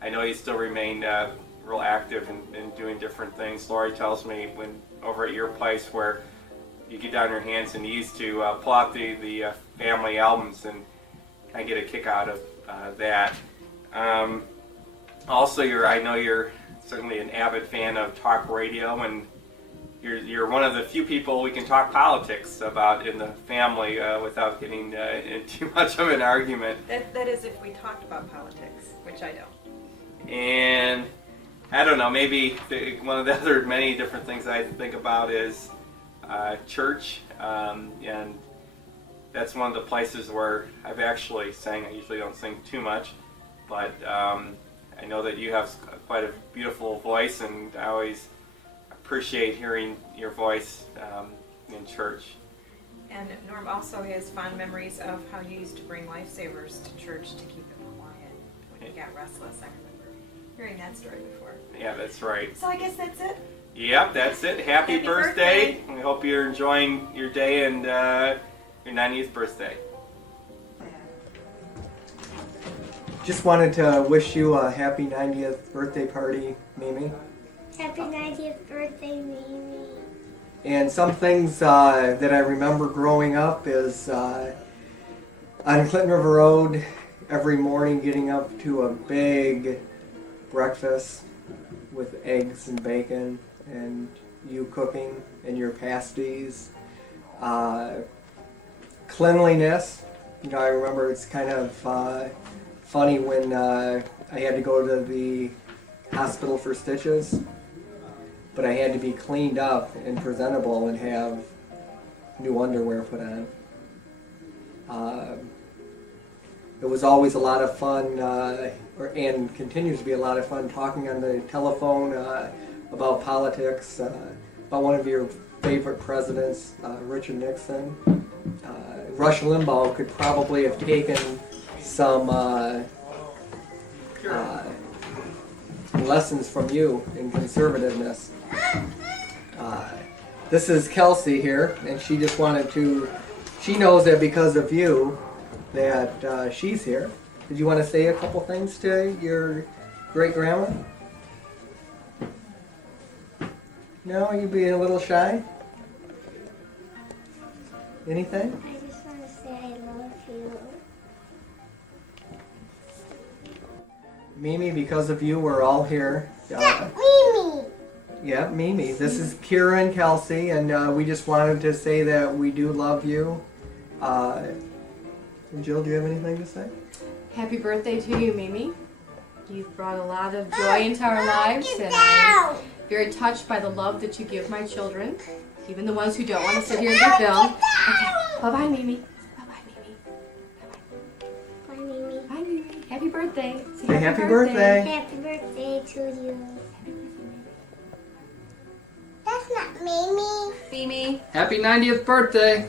I know you still remain real active in doing different things. Lori tells me when over at your place where you get down on your hands and knees to pull out the family albums, and I get a kick out of that. Also, I know you're certainly an avid fan of talk radio, and you're one of the few people we can talk politics about in the family without getting in too much of an argument. That is if we talked about politics, which I don't. And I don't know, maybe one of the other many different things I think about is church, and that's one of the places where I've actually sang. I usually don't sing too much, but I know that you have quite a beautiful voice, and I always appreciate hearing your voice in church. And Norm also has fond memories of how you used to bring lifesavers to church to keep him quiet when he got restless. I remember hearing that story before. Yeah, that's right. So I guess that's it. Yep, that's it. Happy birthday. We hope you're enjoying your day and your 90th birthday. Just wanted to wish you a happy 90th birthday party, Mimi. Happy 90th birthday, Mimi. And some things that I remember growing up is on Clinton River Road, every morning getting up to a big breakfast with eggs and bacon, and you cooking and your pasties. Cleanliness, you know, I remember it's kind of funny when I had to go to the hospital for stitches, but I had to be cleaned up and presentable and have new underwear put on. It was always a lot of fun, and continues to be a lot of fun talking on the telephone about politics, about one of your favorite presidents, Richard Nixon. Rush Limbaugh could probably have taken some lessons from you in conservativeness. This is Kelsey here, and she just wanted to, she knows that because of you that she's here. Did you want to say a couple things to your great-grandma? No, you'd be a little shy? Anything? I just want to say I love you. Mimi, because of you, we're all here. Mimi! Yeah, Mimi. This is Kira and Kelsey, and we just wanted to say that we do love you. And Jill, do you have anything to say? Happy birthday to you, Mimi. You've brought a lot of joy into our lives, and I'm very touched by the love that you give my children, even the ones who don't want to sit here and be filmed. Okay, bye-bye, Mimi. Bye-bye, Mimi. Bye, Mimi. Bye, Mimi. Happy birthday. Say happy birthday. Happy birthday to you. That's not Mimi. Mimi. Happy 90th birthday.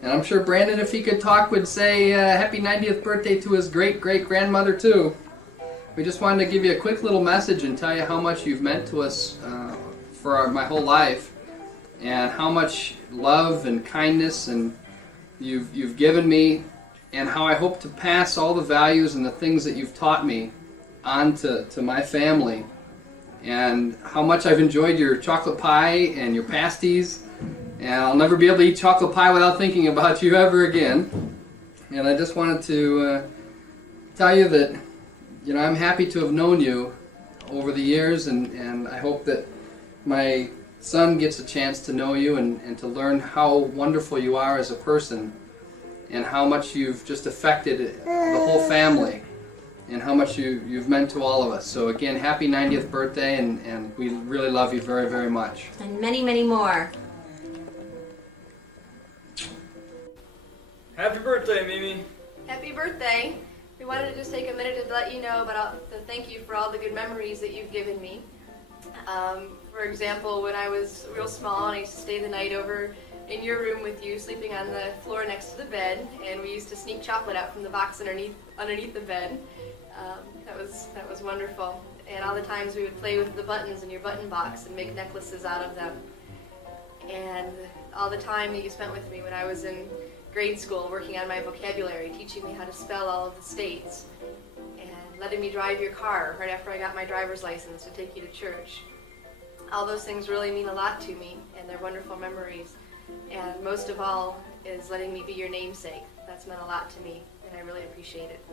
And I'm sure Brandon, if he could talk, would say happy 90th birthday to his great-great-grandmother, too. We just wanted to give you a quick little message and tell you how much you've meant to us for my whole life, and how much love and kindness and you've given me, and how I hope to pass all the values and the things that you've taught me on to my family, and how much I've enjoyed your chocolate pie and your pasties, and I'll never be able to eat chocolate pie without thinking about you ever again. And I just wanted to tell you that, you know, I'm happy to have known you over the years, and I hope that my son gets a chance to know you and to learn how wonderful you are as a person, and how much you've just affected the whole family, and how much you've meant to all of us. So again, happy 90th birthday, and we really love you very, very much. And many, many more. Happy birthday, Mimi. Happy birthday. We wanted to just take a minute to let you know about to thank you for all the good memories that you've given me. For example, when I was real small and I used to stay the night over in your room with you, sleeping on the floor next to the bed, and we used to sneak chocolate out from the box underneath the bed. That was wonderful. And all the times we would play with the buttons in your button box and make necklaces out of them. And all the time that you spent with me when I was in grade school working on my vocabulary, teaching me how to spell all of the states, and letting me drive your car right after I got my driver's license to take you to church. All those things really mean a lot to me, and they're wonderful memories. And most of all is letting me be your namesake. That's meant a lot to me, and I really appreciate it.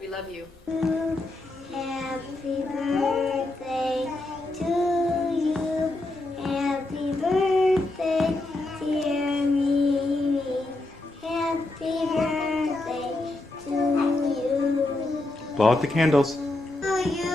We love you. Happy birthday to you. Happy birthday, dear Mimi. Happy birthday to you. Blow out the candles. To you.